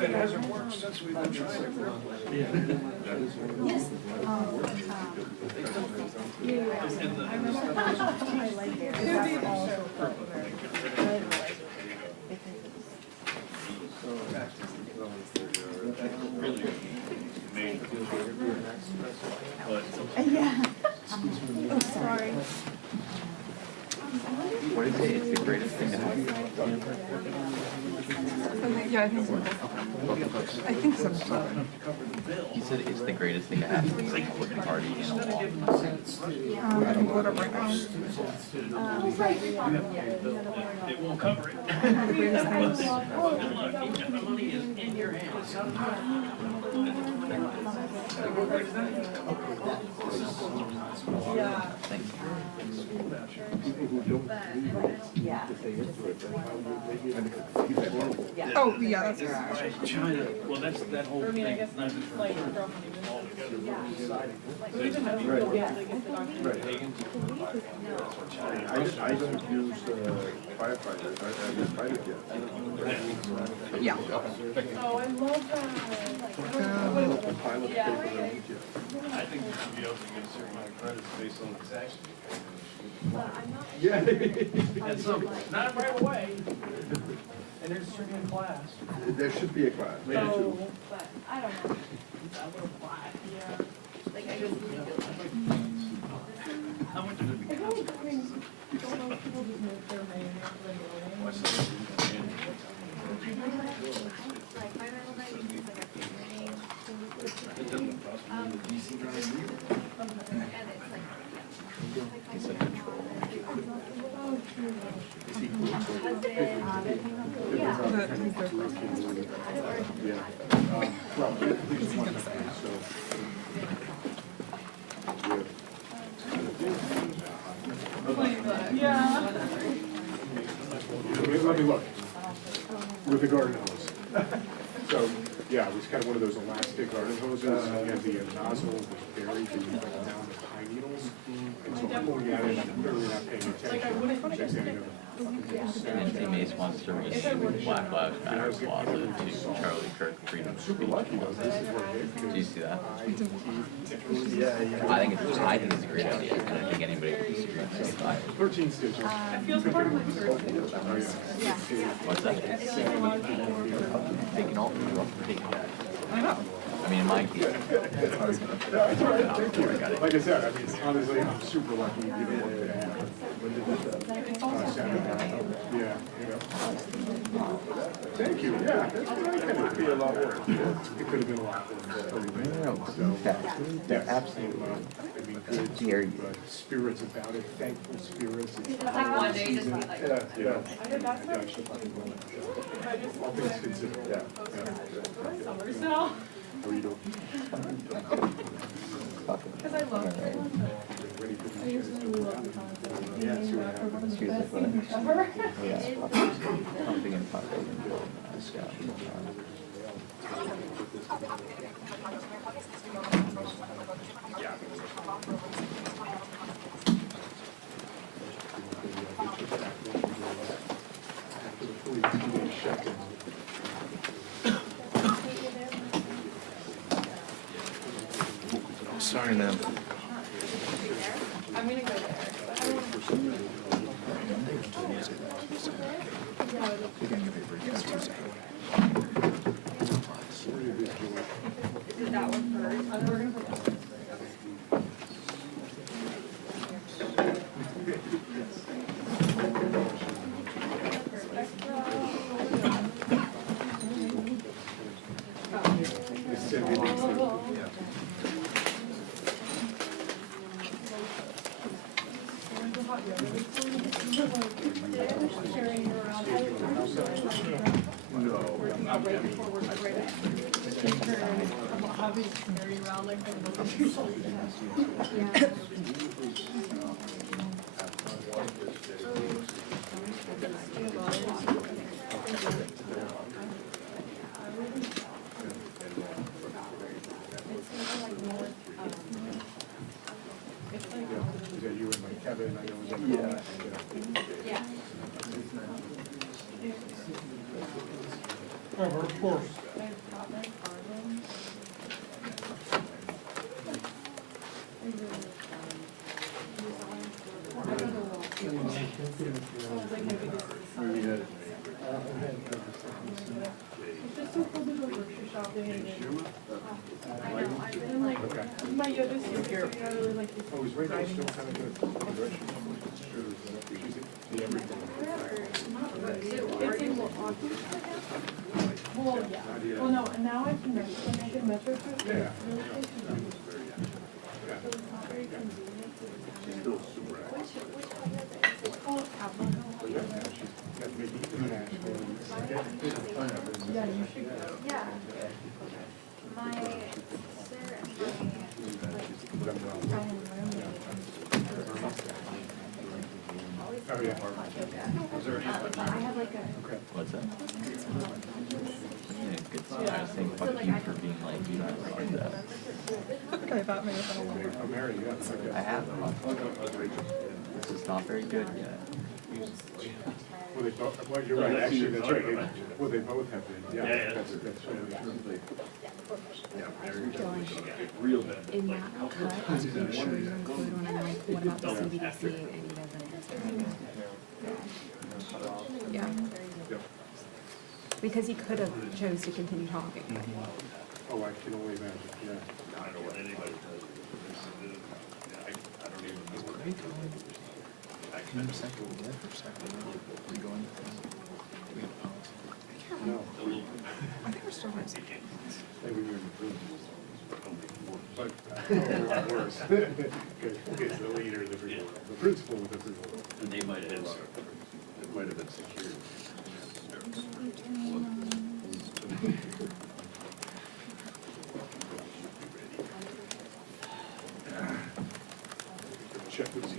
It hasn't worked since we've been trying it. Yes. Yeah. Oh, sorry. What is it? It's the greatest thing to happen. Yeah, I think so. I think so. He said it's the greatest thing to happen to the Republican Party in a long time. I can pull it up right now. It won't cover it. Greatest things. Thank you. Oh, yeah, that's China, well, that's that whole thing. It's not just from I don't use firefighters, I use private jets. yeah. Oh, I love that. Pilots pay for their own jet. I think we should be able to get a certain amount of credits based on its action. Yeah. And some, not right away. And there's a certain class. There should be a class, maybe two. But I don't know. Yeah. Like I just. How much did it I don't know if people just move their name into the building. Why so? Like my middle name is like a family name. It doesn't cost me the DC drive. And it's like. He's in control. Yeah. Well, he's gonna say so. Yeah. Let me look. With the garden hose. So, yeah, it was kind of one of those elastic garden hoses. You have the nozzle was buried and you put down the pine needles. And so I'm looking at it and I'm clearly not paying attention. Next thing I know, Nancy Mace wants to rescind Black Lives Matter laws to Charlie Kirk freedom of speech. Do you see that? I think it's a great idea. I don't think anybody would disagree with that. 13 stitches. It feels part of my What's that? Taking all I know. I mean, in my case. That's all right, thank you. Like I said, I mean, honestly, I'm super lucky to be able to have. Saturday. Yeah, you know. Thank you, yeah, that's what I kind of be a lot worse. It could have been a lot worse. They're absolutely. I mean, good, Dare you. spirits about it, thankful spirits. It's Like one day just be like. Yeah, yeah. Yeah, I should probably go. All things considered, yeah. now. How are you doing? Because I love it. I just really love the concept. Yeah, it's the best thing ever. Pumping and pumping. Sorry, ma'am. I'm gonna go there. Is that you and like Kevin? I know. Yeah. Of course. My yoga teacher, I really like this. Oh, he's right there, still kind of good. Well, yeah. Well, no, and now I can make a metro trip. Yeah. So it's not very convenient. She's still super active. It's called Kaplan. Yeah, you should go. Yeah. My sister and my, Oh, yeah. I have like a. What's that? Yeah, good stuff. I think fuck you for being like, you don't like that. Okay, that may have been a little. I'm married, yeah. I have. This is not very good yet. Well, they both, well, you're right, actually, that's right. Well, they both have been, yeah. That's really real bad. In that cut, make sure you include when I'm like, what about the CBDC, and he doesn't answer. Yeah. Because he could have chose to continue talking. Oh, I can only imagine, yeah. I don't know what anybody does. I don't even know what they do. No. I think we're still going to see. Maybe you're in the room. But, oh, worse. It's the leader, the principal with the principal. And they might have, it might have been secured. Check with you.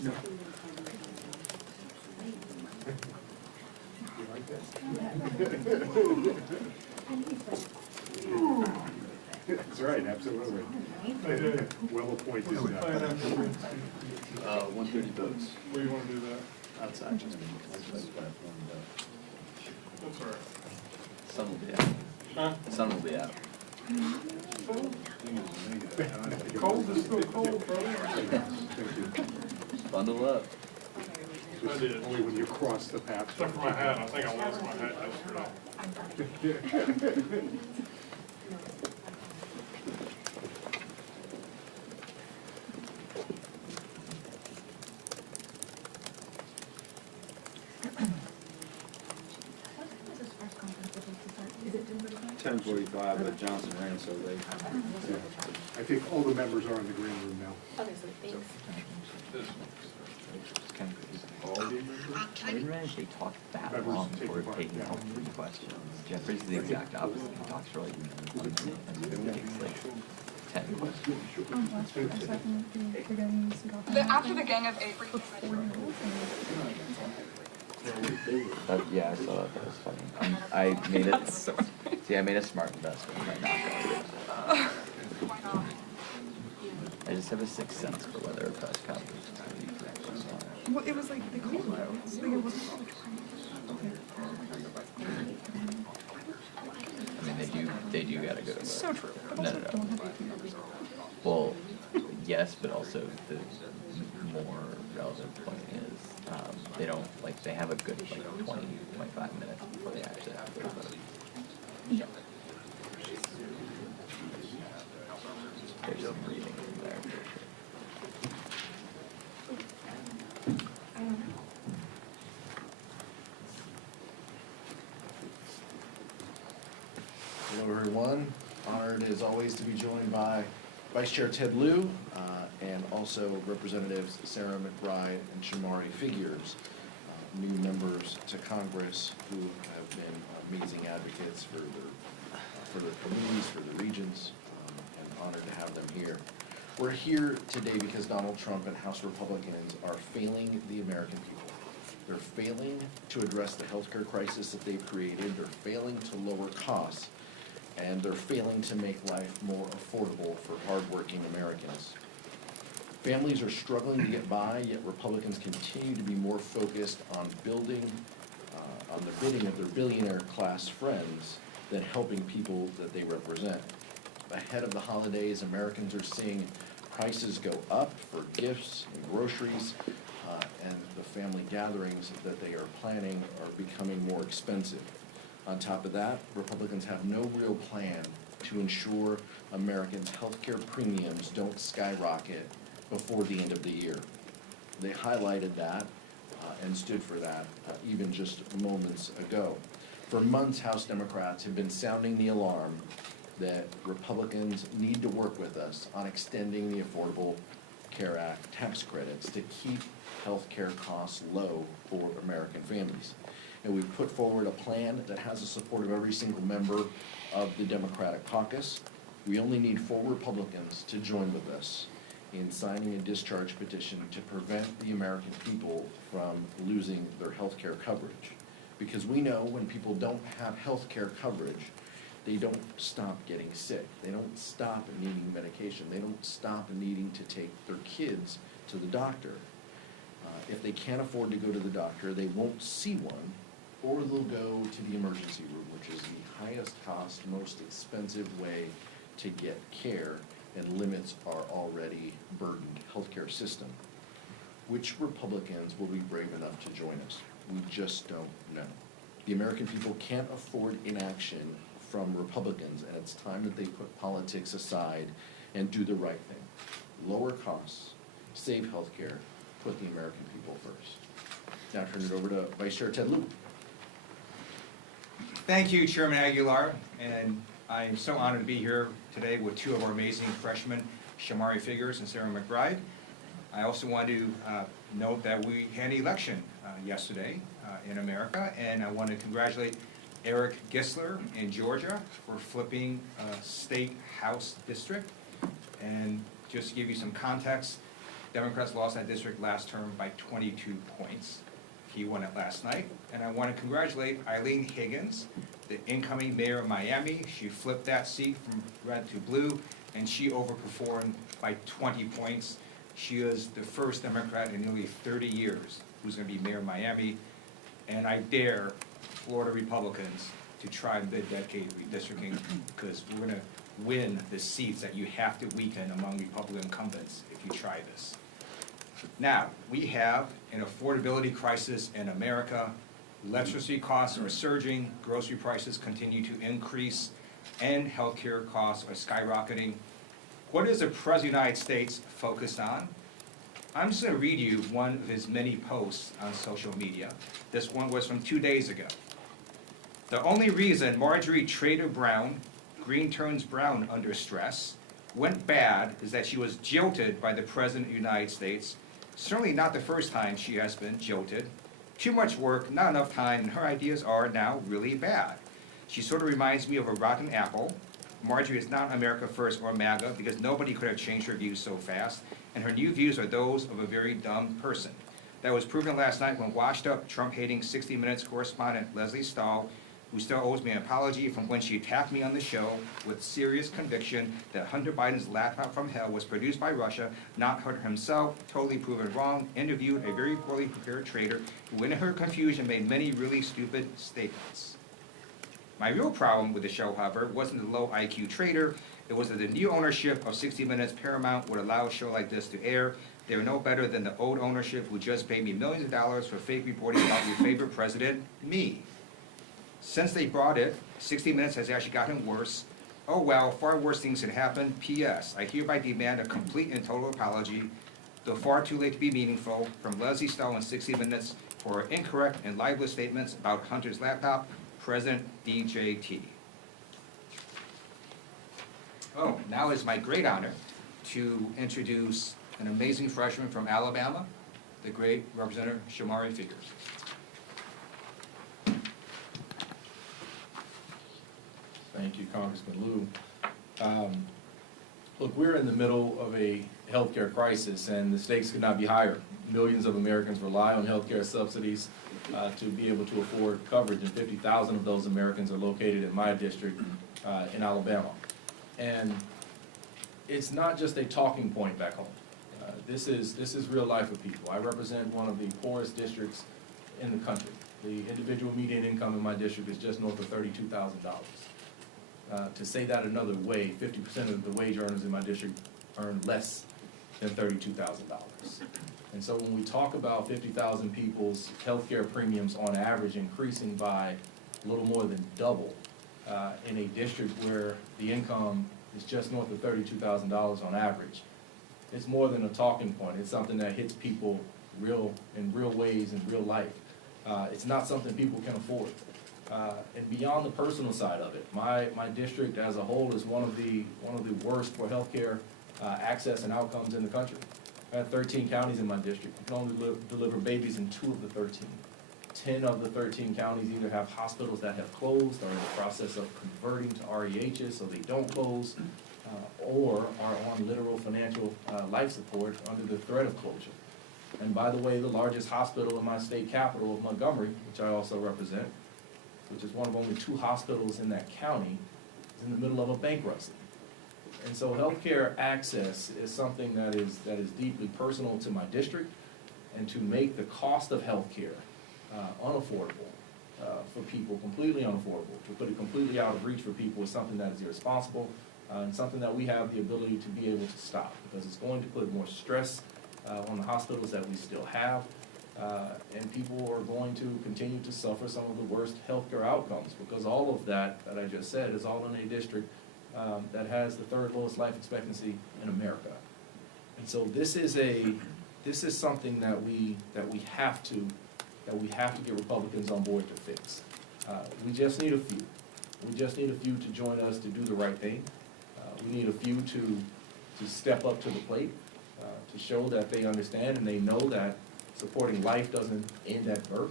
No. You like that? That's right, absolutely. Well appointed. 130 votes. Where do you want to do that? Outside, just. That's all right. Sun will be out. Huh? Sun will be out. Cold is still cold, brother. Bundle up. I did. Only when you cross the path. Except for my hat, I think I lost my hat yesterday. Is it 10:45, but Johnson ran so late. I think all the members are in the green room now. Okay, so thanks. I didn't realize they talked that Members long take before part, taking yeah. all three questions. Jeffrey's the exact opposite. He talks for like 1 minute and then takes like After the Gang of Eight, Yeah, I saw that. That was funny. I made it. See, I made a smart investment right now. I just have a sixth sense for whether a press conference is going to be. well, it was like the call though. So it wasn't. I mean, they do gotta go to vote. So true. But No, also no, no. don't have 18 members. Well, yes, but also the more relevant point is, they don't, like, they have a good, like, 20, 25 minutes before they actually have to vote. Yeah. There's some reading in there for sure. Hello, everyone. Honored as always to be joined by Vice Chair Ted Lieu and also Representatives Sarah McBride and Shamari Figures, new members to Congress who have been amazing advocates for their communities, for the regions, and honored to have them here. We're here today because Donald Trump and House Republicans are failing the American people. They're failing to address the healthcare crisis that they've created. They're failing to lower costs. And they're failing to make life more affordable for hardworking Americans. Families are struggling to get by, yet Republicans continue to be more focused on building, on the bidding of their billionaire class friends than helping people that they represent. Ahead of the holidays, Americans are seeing prices go up for gifts and groceries, and the family gatherings that they are planning are becoming more expensive. On top of that, Republicans have no real plan to ensure Americans' healthcare premiums don't skyrocket before the end of the year. They highlighted that and stood for that even just moments ago. For months, House Democrats have been sounding the alarm that Republicans need to work with us on extending the Affordable Care Act tax credits to keep healthcare costs low for American families. And we've put forward a plan that has the support of every single member of the Democratic caucus. We only need 4 Republicans to join with us in signing a discharge petition to prevent the American people from losing their health care coverage. Because we know when people don't have health care coverage, they don't stop getting sick. They don't stop needing medication. They don't stop needing to take their kids to the doctor. If they can't afford to go to the doctor, they won't see one, or they'll go to the emergency room, which is the highest cost, most expensive way to get care and limits our already burdened healthcare system. Which Republicans will be brave enough to join us? We just don't know. The American people can't afford inaction from Republicans, and it's time that they put politics aside and do the right thing. Lower costs, save healthcare, put the American people first. Now turn it over to Vice Chair Ted Lieu. Thank you, Chairman Aguilar, and I'm so honored to be here today with 2 of our amazing freshmen, Shamari Figures and Sarah McBride. I also want to note that we had an election yesterday in America, and I want to congratulate Eric Gisler in Georgia for flipping a state house district. And just to give you some context, Democrats lost that district last term by 22 points. He won it last night. And I want to congratulate Eileen Higgins, the incoming mayor of Miami. She flipped that seat from red to blue, and she overperformed by 20 points. She is the first Democrat in nearly 30 years who's going to be mayor of Miami. And I dare Florida Republicans to try mid-decade redistricting, because we're going to win the seats that you have to weaken among Republican incumbents if you try this. Now, we have an affordability crisis in America. Electricity costs are surging, grocery prices continue to increase, and healthcare costs are skyrocketing. What is the President of the United States focused on? I'm just going to read you one of his many posts on social media. This one was from 2 days ago. The only reason Marjorie Trader Brown, green turns brown under stress, went bad is that she was jilted by the President of the United States. Certainly not the first time she has been jilted. Too much work, not enough time, and her ideas are now really bad. She sort of reminds me of a rotten apple. Marjorie is not America First or MAGA because nobody could have changed her views so fast, and her new views are those of a very dumb person. That was proven last night when washed-up, Trump-hating 60 Minutes correspondent Leslie Stahl, who still owes me an apology from when she attacked me on the show with serious conviction that Hunter Biden's laptop from hell was produced by Russia, not Hunter himself, totally proven wrong, interviewed a very poorly prepared traitor who in her confusion made many really stupid statements. My real problem with the show, however, wasn't the low IQ traitor, it was that the new ownership of 60 Minutes Paramount would allow a show like this to air. They are no better than the old ownership who just paid me millions of dollars for fake reporting about your favorite president, me. Since they bought it, 60 Minutes has actually gotten worse. Oh well, far worse things can happen. P.S. I hereby demand a complete and total apology, though far too late to be meaningful, from Leslie Stahl and 60 Minutes for incorrect and libelous statements about Hunter's laptop, President DJT. Oh, now it's my great honor to introduce an amazing freshman from Alabama, the great Representative Shamari Figures. Thank you, Congressman Liu. Look, we're in the middle of a healthcare crisis, and the stakes could not be higher. Millions of Americans rely on healthcare subsidies to be able to afford coverage, and 50,000 of those Americans are located in my district in Alabama. And it's not just a talking point back home. This is real life of people. I represent one of the poorest districts in the country. The individual median income in my district is just north of $32,000. To say that another way, 50% of the wage earners in my district earn less than $32,000. And so when we talk about 50,000 people's healthcare premiums on average increasing by a little more than double in a district where the income is just north of $32,000 on average, it's more than a talking point. It's something that hits people in real ways in real life. It's not something people can afford. And beyond the personal side of it, my district as a whole is one of the worst for healthcare access and outcomes in the country. I have 13 counties in my district. I can only deliver babies in 2 of the 13. 10 of the 13 counties either have hospitals that have closed or are in the process of converting to REHs so they don't close, or are on literal financial life support under the threat of closure. And by the way, the largest hospital in my state capital of Montgomery, which I also represent, which is one of only 2 hospitals in that county, is in the middle of a bankruptcy. And so healthcare access is something that is deeply personal to my district, and to make the cost of healthcare unaffordable for people, completely unaffordable, to put it completely out of reach for people is something that is irresponsible, and something that we have the ability to be able to stop, because it's going to put more stress on the hospitals that we still have, and people are going to continue to suffer some of the worst healthcare outcomes, because all of that I just said is all in a district that has the 3rd lowest life expectancy in America. And so this is something that we have to get Republicans on board to fix. We just need a few. We just need a few to join us to do the right thing. We need a few to step up to the plate, to show that they understand and they know that supporting life doesn't end at birth.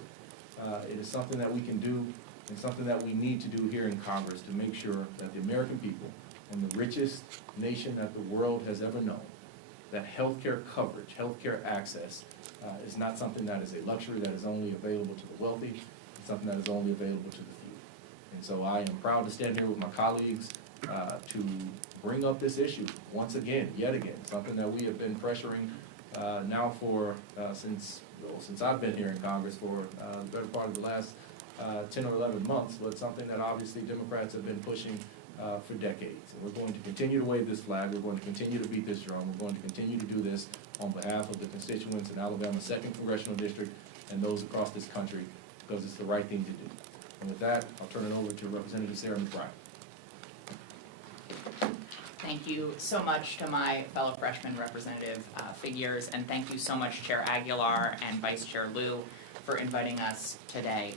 It is something that we can do and something that we need to do here in Congress to make sure that the American people, in the richest nation that the world has ever known, that healthcare coverage, healthcare access is not something that is a luxury that is only available to the wealthy. It's something that is only available to the few. And so I am proud to stand here with my colleagues to bring up this issue once again, yet again, something that we have been pressuring now for since I've been here in Congress for the better part of the last 10 or 11 months, but something that obviously Democrats have been pushing for decades. And we're going to continue to wave this flag. We're going to continue to beat this drum. We're going to continue to do this on behalf of the constituents in Alabama's 2nd Congressional District and those across this country, because it's the right thing to do. And with that, I'll turn it over to Representative Sarah McBride. Thank you so much to my fellow freshman Representative Figures, and thank you so much Chair Aguilar and Vice Chair Liu for inviting us today.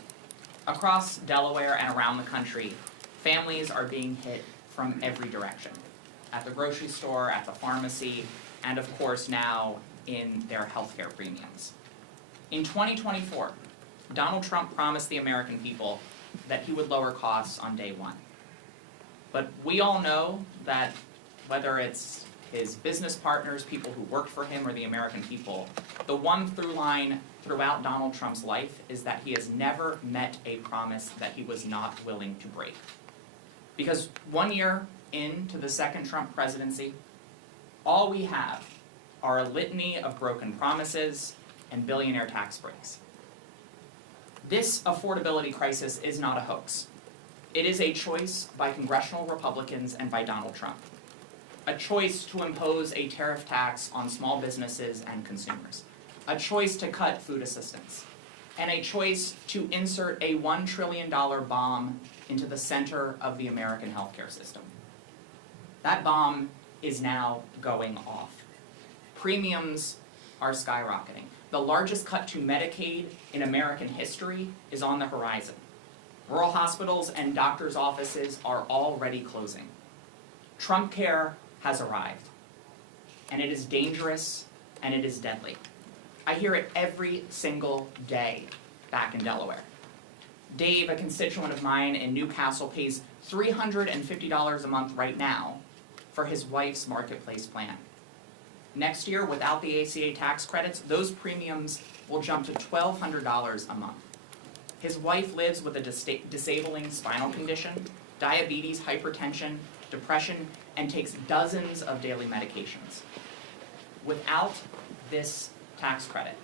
Across Delaware and around the country, families are being hit from every direction. At the grocery store, at the pharmacy, and of course now in their healthcare premiums. In 2024, Donald Trump promised the American people that he would lower costs on day 1. But we all know that whether it's his business partners, people who worked for him, or the American people, the one through line throughout Donald Trump's life is that he has never met a promise that he was not willing to break. Because 1 year into the second Trump presidency, all we have are a litany of broken promises and billionaire tax breaks. This affordability crisis is not a hoax. It is a choice by congressional Republicans and by Donald Trump. A choice to impose a tariff tax on small businesses and consumers. A choice to cut food assistance. And a choice to insert a $1 trillion bomb into the center of the American healthcare system. That bomb is now going off. Premiums are skyrocketing. The largest cut to Medicaid in American history is on the horizon. Rural hospitals and doctors' offices are already closing. Trump Care has arrived, and it is dangerous and it is deadly. I hear it every single day back in Delaware. Dave, a constituent of mine in Newcastle, pays $350 a month right now for his wife's Marketplace plan. Next year, without the ACA tax credits, those premiums will jump to $1,200 a month. His wife lives with a disabling spinal condition, diabetes, hypertension, depression, and takes dozens of daily medications. Without this tax credit,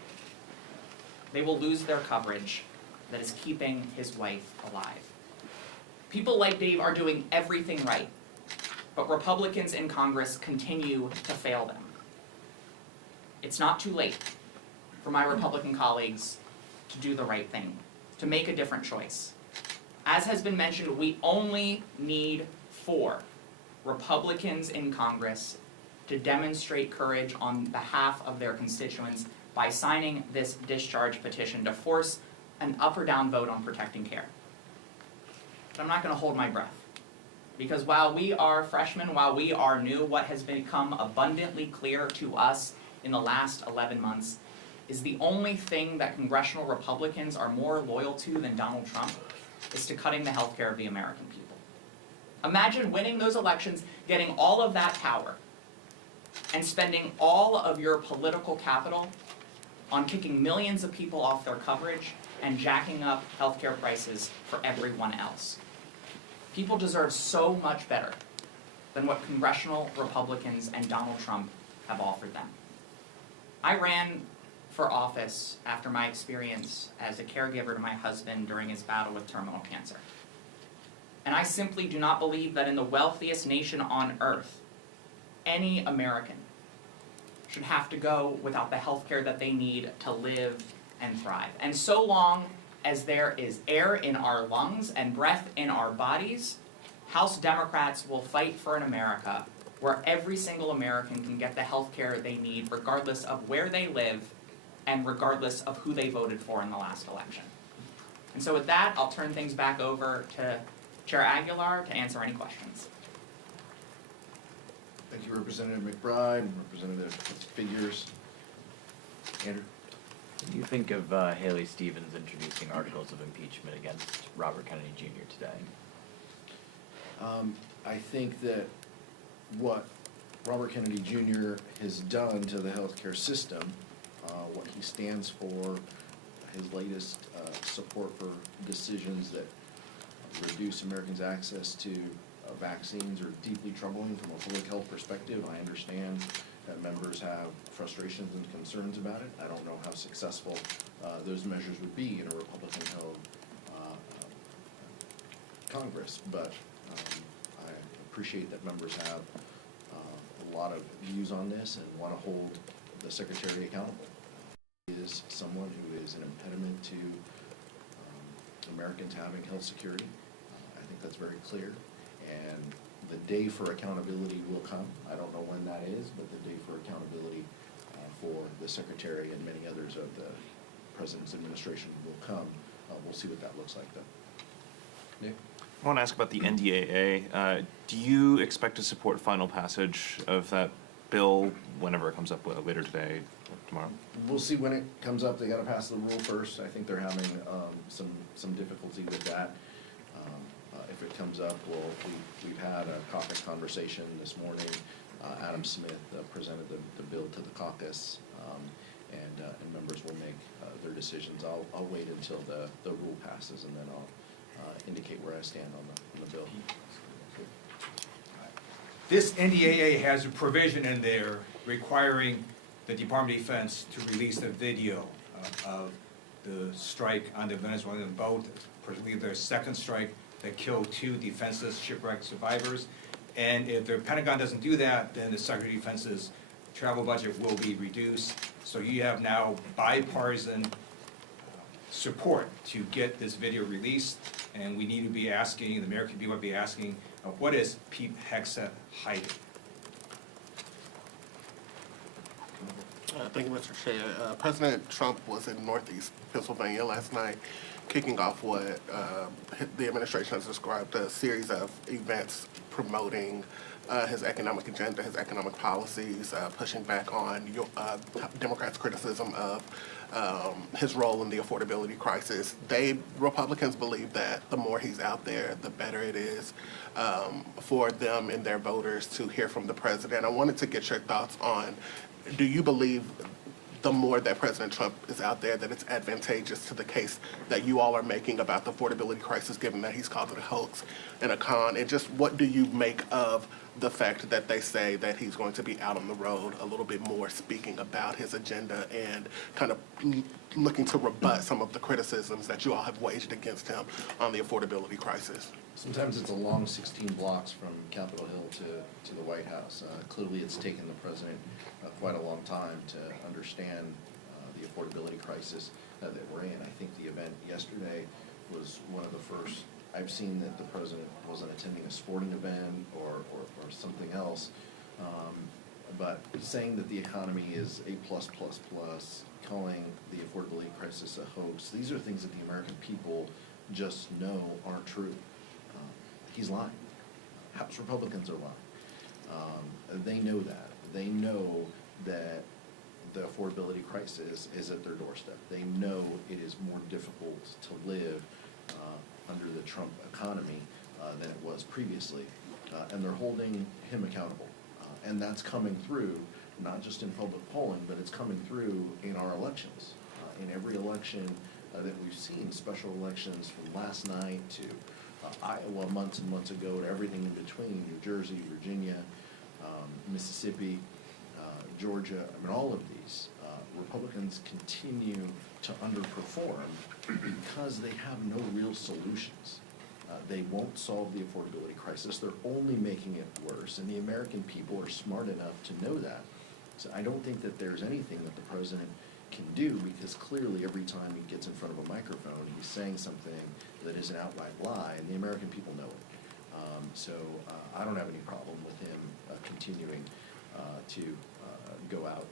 they will lose their coverage that is keeping his wife alive. People like Dave are doing everything right, but Republicans in Congress continue to fail them. It's not too late for my Republican colleagues to do the right thing, to make a different choice. As has been mentioned, we only need 4 Republicans in Congress to demonstrate courage on behalf of their constituents by signing this discharge petition to force an up or down vote on protecting care. But I'm not going to hold my breath. Because while we are freshmen, while we are new, what has become abundantly clear to us in the last 11 months is the only thing that congressional Republicans are more loyal to than Donald Trump is to cutting the health care of the American people. Imagine winning those elections, getting all of that power, and spending all of your political capital on kicking millions of people off their coverage and jacking up healthcare prices for everyone else. People deserve so much better than what congressional Republicans and Donald Trump have offered them. I ran for office after my experience as a caregiver to my husband during his battle with terminal cancer. And I simply do not believe that in the wealthiest nation on earth, any American should have to go without the health care that they need to live and thrive. And so long as there is air in our lungs and breath in our bodies, House Democrats will fight for an America where every single American can get the health care they need regardless of where they live and regardless of who they voted for in the last election. And so with that, I'll turn things back over to Chair Aguilar to answer any questions. Thank you, Representative McBride and Representative Figures. Andrew? What do you think of Haley Stevens introducing articles of impeachment against Robert Kennedy Jr. today? I think that what Robert Kennedy Jr. has done to the healthcare system, what he stands for, his latest support for decisions that reduce Americans' access to vaccines are deeply troubling from a public health perspective. I understand that members have frustrations and concerns about it. I don't know how successful those measures would be in a Republican-held Congress, but I appreciate that members have a lot of views on this and want to hold the Secretary accountable. He is someone who is an impediment to Americans having health security. I think that's very clear. And the day for accountability will come. I don't know when that is, but the day for accountability for the Secretary and many others of the President's administration will come. We'll see what that looks like, though. Nick? I want to ask about the NDAA. Do you expect to support final passage of that bill whenever it comes up later today or tomorrow? We'll see when it comes up. They got to pass the rule first. I think they're having some difficulty with that. If it comes up, we've had caucus conversation this morning. Adam Smith presented the bill to the caucus, and members will make their decisions. I'll wait until the rule passes, and then I'll indicate where I stand on the bill. This NDAA has a provision in there requiring the Department of Defense to release the video of the strike on the Venezuelan boat, particularly their second strike that killed 2 defenseless shipwreck survivors. And if the Pentagon doesn't do that, then the Secretary of Defense's travel budget will be reduced. So you have now bipartisan support to get this video released, and we need to be asking, the American people will be asking, what is Pete Hegseth hiding? Thank you, Mr. Chair. President Trump was in Northeast Pennsylvania last night, kicking off what the administration has described a series of events promoting his economic agenda, his economic policies, pushing back on Democrats' criticism of his role in the affordability crisis. Republicans believe that the more he's out there, the better it is for them and their voters to hear from the president. I wanted to get your thoughts on, do you believe the more that President Trump is out there, that it's advantageous to the case that you all are making about the affordability crisis, given that he's called it a hoax and a con? And just what do you make of the fact that they say that he's going to be out on the road a little bit more, speaking about his agenda and kind of looking to rebut some of the criticisms that you all have waged against him on the affordability crisis? Sometimes it's a long 16 blocks from Capitol Hill to the White House. Clearly, it's taken the president quite a long time to understand the affordability crisis that we're in. I think the event yesterday was one of the first I've seen that the president wasn't attending a sporting event or something else. But saying that the economy is A+++, calling the affordability crisis a hoax, these are things that the American people just know aren't true. He's lying. House Republicans are lying. They know that. They know that the affordability crisis is at their doorstep. They know it is more difficult to live under the Trump economy than it was previously. And they're holding him accountable. And that's coming through, not just in public polling, but it's coming through in our elections. In every election that we've seen, special elections from last night to Iowa months and months ago, to everything in between, New Jersey, Virginia, Mississippi, Georgia, I mean, all of these, Republicans continue to underperform because they have no real solutions. They won't solve the affordability crisis. They're only making it worse, and the American people are smart enough to know that. So I don't think that there's anything that the president can do, because clearly every time he gets in front of a microphone, he's saying something that is an outright lie, and the American people know it. So I don't have any problem with him continuing to go out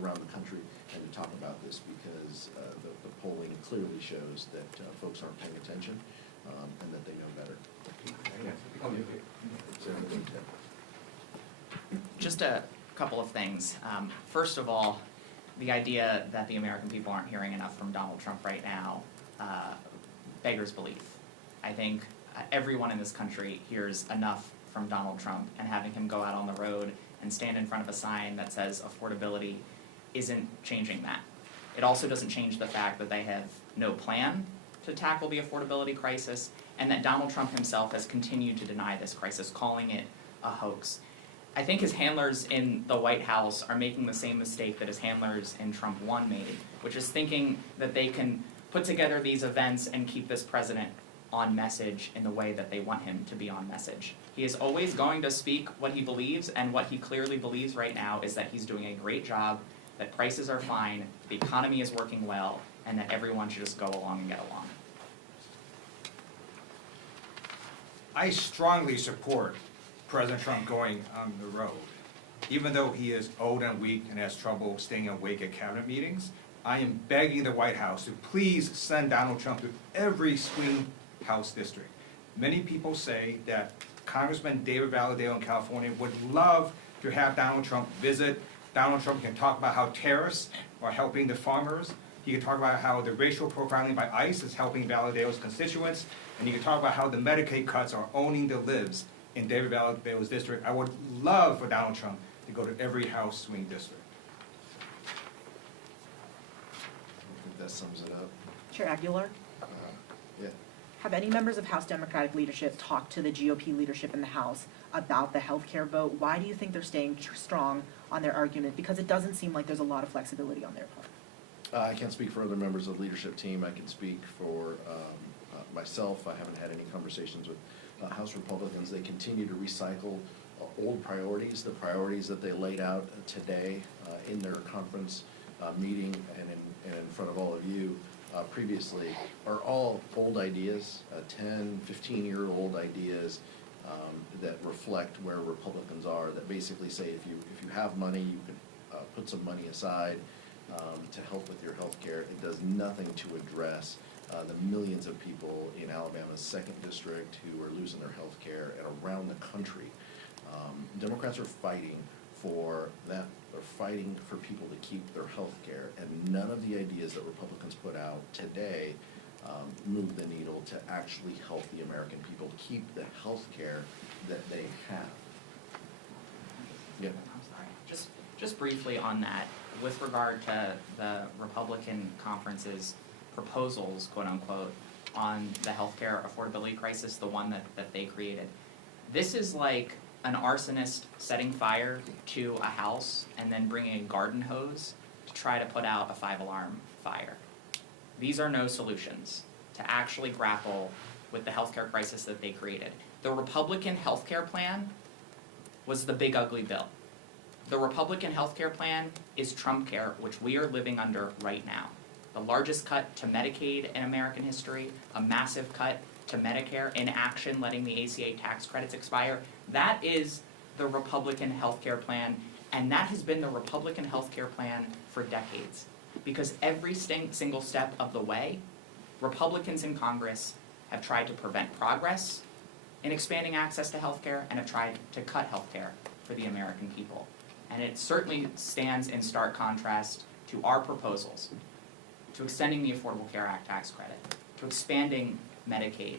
around the country and to talk about this, because the polling clearly shows that folks aren't paying attention and that they know better. Just a couple of things. First of all, the idea that the American people aren't hearing enough from Donald Trump right now beggars belief. I think everyone in this country hears enough from Donald Trump, and having him go out on the road and stand in front of a sign that says affordability isn't changing that. It also doesn't change the fact that they have no plan to tackle the affordability crisis, and that Donald Trump himself has continued to deny this crisis, calling it a hoax. I think his handlers in the White House are making the same mistake that his handlers in Trump 1 made, which is thinking that they can put together these events and keep this president on message in the way that they want him to be on message. He is always going to speak what he believes, and what he clearly believes right now is that he's doing a great job, that prices are fine, the economy is working well, and that everyone should just go along and get along. I strongly support President Trump going on the road. Even though he is old and weak and has trouble staying awake at cabinet meetings, I am begging the White House to please send Donald Trump to every swing House district. Many people say that Congressman David Valadao in California would love to have Donald Trump visit. Donald Trump can talk about how terrorists are helping the farmers. He can talk about how the racial profiling by ICE is helping Valadao's constituents. and you can talk about how the Medicaid cuts are owning the libs in David Bell's district. I would love for Donald Trump to go to every House swing district. I think that sums it up. Chair Aguilar, Yeah. have any members of House Democratic leadership talked to the GOP leadership in the House about the healthcare vote? Why do you think they're staying strong on their argument? Because it doesn't seem like there's a lot of flexibility on their part. I can't speak for other members of the leadership team. I can speak for myself. I haven't had any conversations with House Republicans. They continue to recycle old priorities, the priorities that they laid out today in their conference meeting and in front of all of you previously, are all old ideas, 10, 15-year-old ideas that reflect where Republicans are, that basically say if you have money, you can put some money aside to help with your health care. It does nothing to address the millions of people in Alabama's 2nd District who are losing their health care and around the country. Democrats are fighting for that. They're fighting for people to keep their health care, and none of the ideas that Republicans put out today move the needle to actually help the American people keep the health care that they have. Yeah. I'm sorry. Just briefly on that, with regard to the Republican conference's proposals, quote unquote, on the healthcare affordability crisis, the one that they created. This is like an arsonist setting fire to a house and then bringing a garden hose to try to put out a 5-alarm fire. These are no solutions to actually grapple with the healthcare crisis that they created. The Republican healthcare plan was the big ugly bill. The Republican healthcare plan is Trump care, which we are living under right now. The largest cut to Medicaid in American history, a massive cut to Medicare, inaction, letting the ACA tax credits expire. That is the Republican healthcare plan, and that has been the Republican healthcare plan for decades. Because every single step of the way, Republicans in Congress have tried to prevent progress in expanding access to healthcare and have tried to cut healthcare for the American people. And it certainly stands in stark contrast to our proposals, to extending the Affordable Care Act tax credit, to expanding Medicaid,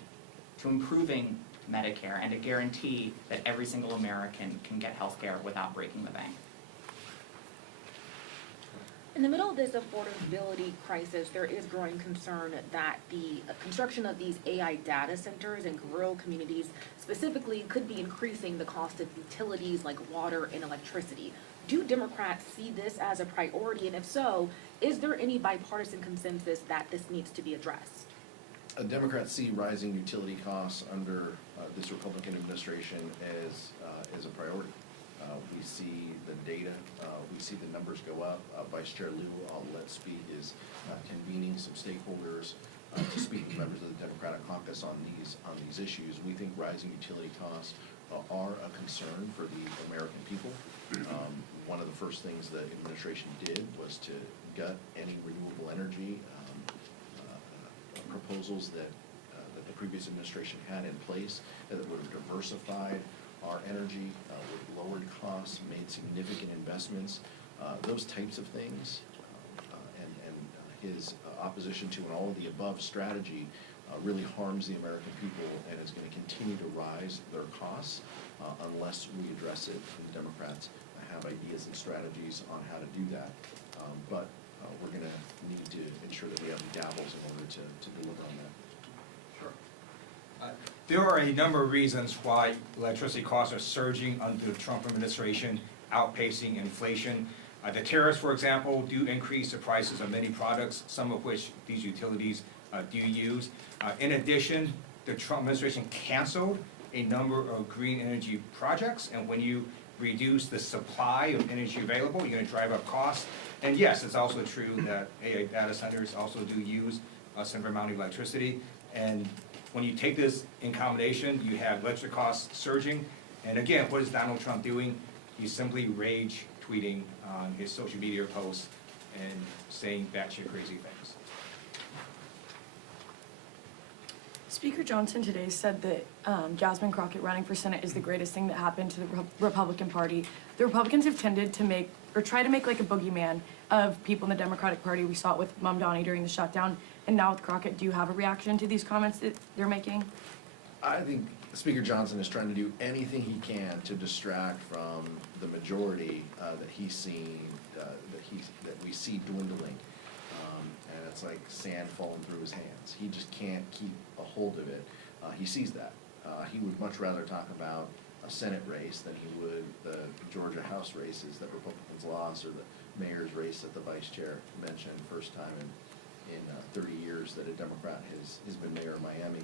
to improving Medicare, and to guarantee that every single American can get health care without breaking the bank. In the middle of this affordability crisis, there is growing concern that the construction of these AI data centers in rural communities specifically could be increasing the cost of utilities like water and electricity. Do Democrats see this as a priority? And if so, is there any bipartisan consensus that this needs to be addressed? Democrats see rising utility costs under this Republican administration as a priority. We see the data, we see the numbers go up. Vice Chair Liu, I'll let speak, is convening some stakeholders to speak with members of the Democratic caucus on these issues. We think rising utility costs are a concern for the American people. One of the first things the administration did was to gut any renewable energy proposals that the previous administration had in place that would have diversified our energy, with lowered costs, made significant investments, those types of things, and his opposition to an all-of-the-above strategy really harms the American people and is going to continue to rise their costs unless we address it. And the Democrats have ideas and strategies on how to do that, but we're going to need to ensure that we have the gavels in order to deliver on that. There are a number of reasons why electricity costs are surging under the Trump administration, outpacing inflation. The tariffs, for example, do increase the prices of many products, some of which these utilities do use. In addition, the Trump administration canceled a number of green energy projects, and when you reduce the supply of energy available, you're going to drive up costs. And yes, it's also true that AI data centers also do use a similar amount of electricity. And when you take this in combination, you have electric costs surging. And again, what is Donald Trump doing? He's simply rage tweeting on his social media posts and saying batshit crazy things. Speaker Johnson today said that Jasmine Crockett running for Senate is the greatest thing that happened to the Republican Party. The Republicans have tended to try to make like a boogeyman of people in the Democratic Party. We saw it with Mamdani during the shutdown. And now with Crockett, do you have a reaction to these comments that they're making? I think Speaker Johnson is trying to do anything he can to distract from the majority that he's seen, that we see dwindling. And it's like sand falling through his hands. He just can't keep a hold of it. He sees that. He would much rather talk about a Senate race than he would the Georgia House races that Republicans lost, or the mayor's race that the vice chair mentioned, first time in 30 years that a Democrat has been mayor of Miami.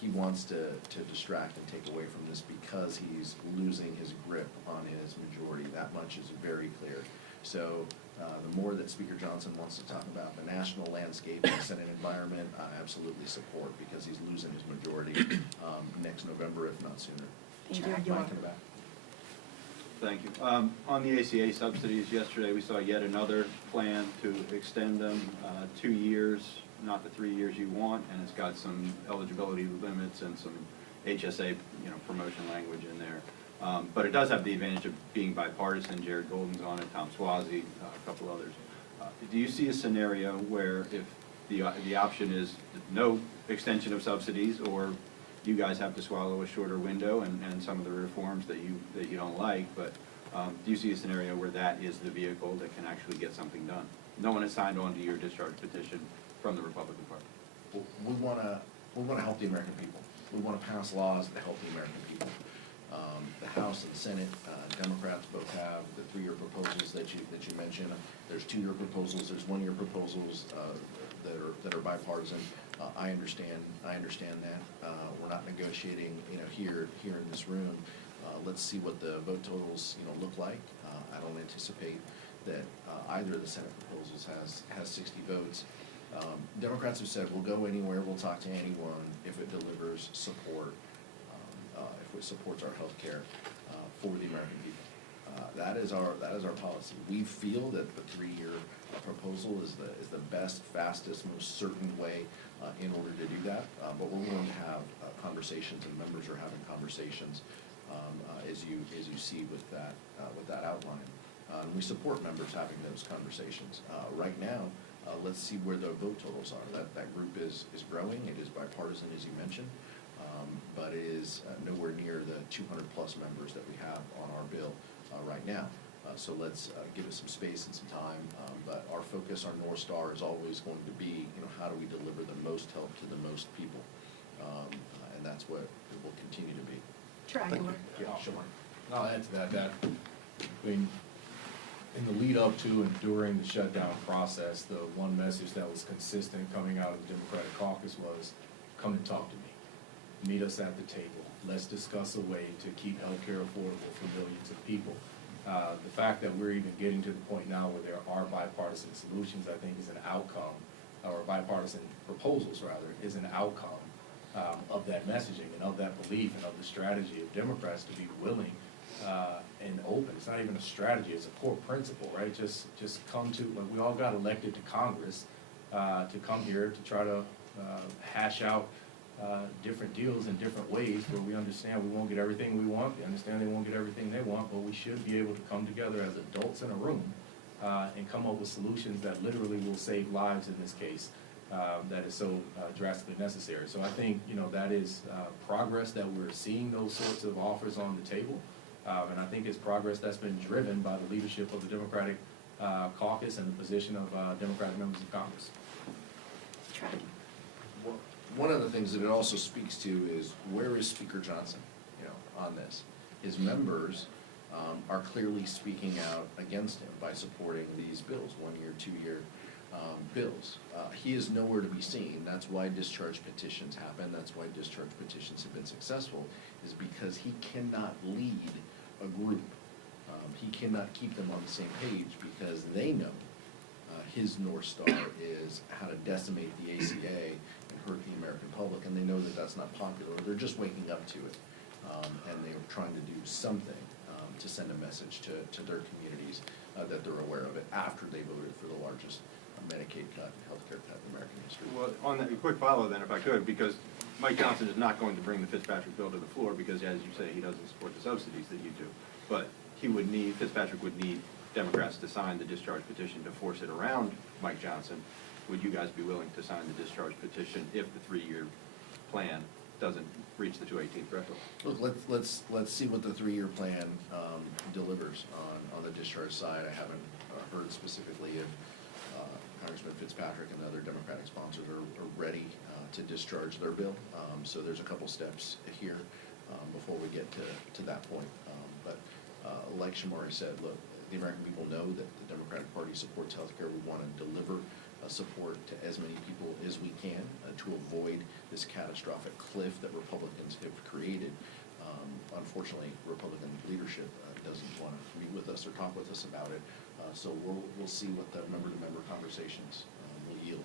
He wants to distract and take away from this because he's losing his grip on his majority. That much is very clear. So the more that Speaker Johnson wants to talk about the national landscape and Senate environment, I absolutely support, because he's losing his majority next November, if not sooner. Thank you. Mike in the back. Thank you. On the ACA subsidies, yesterday we saw yet another plan to extend them 2 years, not the 3 years you want, and it's got some eligibility limits and some HSA, promotion language in there. But it does have the advantage of being bipartisan. Jared Golden's on it, Tom Swazi, a couple others. Do you see a scenario where if the option is no extension of subsidies, or you guys have to swallow a shorter window and some of the reforms that you don't like, but do you see a scenario where that is the vehicle that can actually get something done? No one has signed on to your discharge petition from the Republican Party. We want to help the American people. We want to pass laws that help the American people. The House and the Senate, Democrats both have the 3-year proposals that you mentioned. There's 2-year proposals. There's 1-year proposals that are bipartisan. I understand that. We're not negotiating, here in this room. Let's see what the vote totals, look like. I don't anticipate that either of the Senate proposals has 60 votes. Democrats have said we'll go anywhere, we'll talk to anyone if it delivers support, if it supports our health care for the American people. That is our policy. We feel that the 3-year proposal is the best, fastest, most certain way in order to do that. But we're willing to have conversations, and members are having conversations as you see with that outline. We support members having those conversations. Right now, let's see where the vote totals are. That group is growing. It is bipartisan, as you mentioned, but it is nowhere near the 200-plus members that we have on our bill right now. So let's give it some space and some time. But our focus, our North Star, is always going to be, how do we deliver the most help to the most people? And that's what it will continue to be. Yeah, sure. I'll add to that, in the lead up to and during the shutdown process, the one message that was consistent coming out of the Democratic caucus was, come and talk to me. Meet us at the table. Let's discuss a way to keep healthcare affordable for millions of people. The fact that we're even getting to the point now where there are bipartisan solutions, I think, is an outcome, or bipartisan proposals, rather, is an outcome of that messaging and of that belief and of the strategy of Democrats to be willing and open. It's not even a strategy, it's a core principle, right? Just come to, like, we all got elected to Congress to come here to try to hash out different deals in different ways where we understand we won't get everything we want, we understand they won't get everything they want, but we should be able to come together as adults in a room and come up with solutions that literally will save lives in this case. That is so drastically necessary. So I think, that is progress that we're seeing those sorts of offers on the table. And I think it's progress that's been driven by the leadership of the Democratic caucus and the position of Democratic members of Congress. One of the things that it also speaks to is, where is Speaker Johnson, on this? His members are clearly speaking out against him by supporting these bills, 1-year, 2-year bills. He is nowhere to be seen. That's why discharge petitions happen. That's why discharge petitions have been successful, is because he cannot lead a group. He cannot keep them on the same page because they know his North Star is how to decimate the ACA and hurt the American public, and they know that that's not popular. They're just waking up to it, and they're trying to do something to send a message to their communities that they're aware of it after they voted for the largest Medicaid cut and healthcare cut in American history. Well, on that, a quick follow then, if I could, because Mike Johnson is not going to bring the Fitzpatrick bill to the floor because, as you say, he doesn't support the subsidies that you do. But Fitzpatrick would need Democrats to sign the discharge petition to force it around Mike Johnson. would you guys be willing to sign the discharge petition if the 3-year plan doesn't reach the 218 threshold? Look, let's see what the 3-year plan delivers on the discharge side. I haven't heard specifically if Congressman Fitzpatrick and the other Democratic sponsors are ready to discharge their bill. So there's a couple steps here before we get to that point. But like Shamari said, look, the American people know that the Democratic Party supports healthcare. We want to deliver support to as many people as we can to avoid this catastrophic cliff that Republicans have created. Unfortunately, Republican leadership doesn't want to meet with us or talk with us about it. So we'll see what the member-to-member conversations will yield.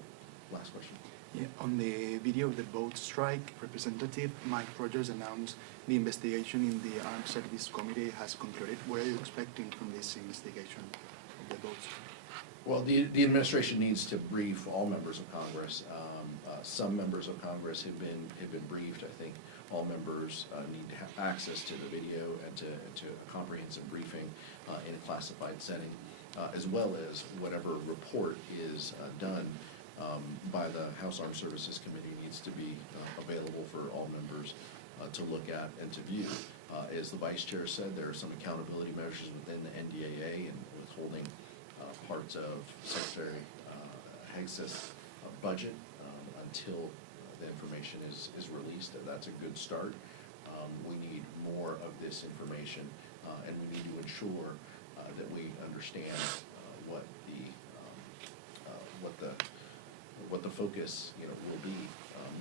Last question. Yeah, on the video of the boat strike, Representative Mike Rogers announced the investigation in the Armed Services Committee has concluded. What are you expecting from this investigation of the boat strike? Well, the administration needs to brief all members of Congress. Some members of Congress have been briefed. I think all members need to have access to the video and to a comprehensive briefing in a classified setting, as well as whatever report is done by the House Armed Services Committee needs to be available for all members to look at and to view. As the Vice Chair said, there are some accountability measures within the NDAA and withholding parts of Secretary Hegseth's budget until the information is released. That's a good start. We need more of this information, and we need to ensure that we understand what the focus will be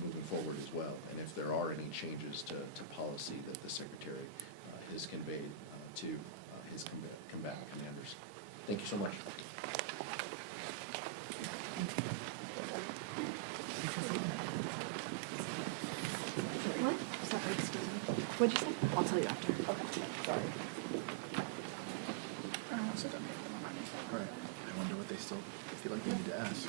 moving forward as well, and if there are any changes to policy that the Secretary has conveyed to his combatant commanders. Thank you so much. What? Sorry, excuse me. What'd you say? I'll tell you after. Okay, sorry. All right, I wonder what they still feel like they need to ask.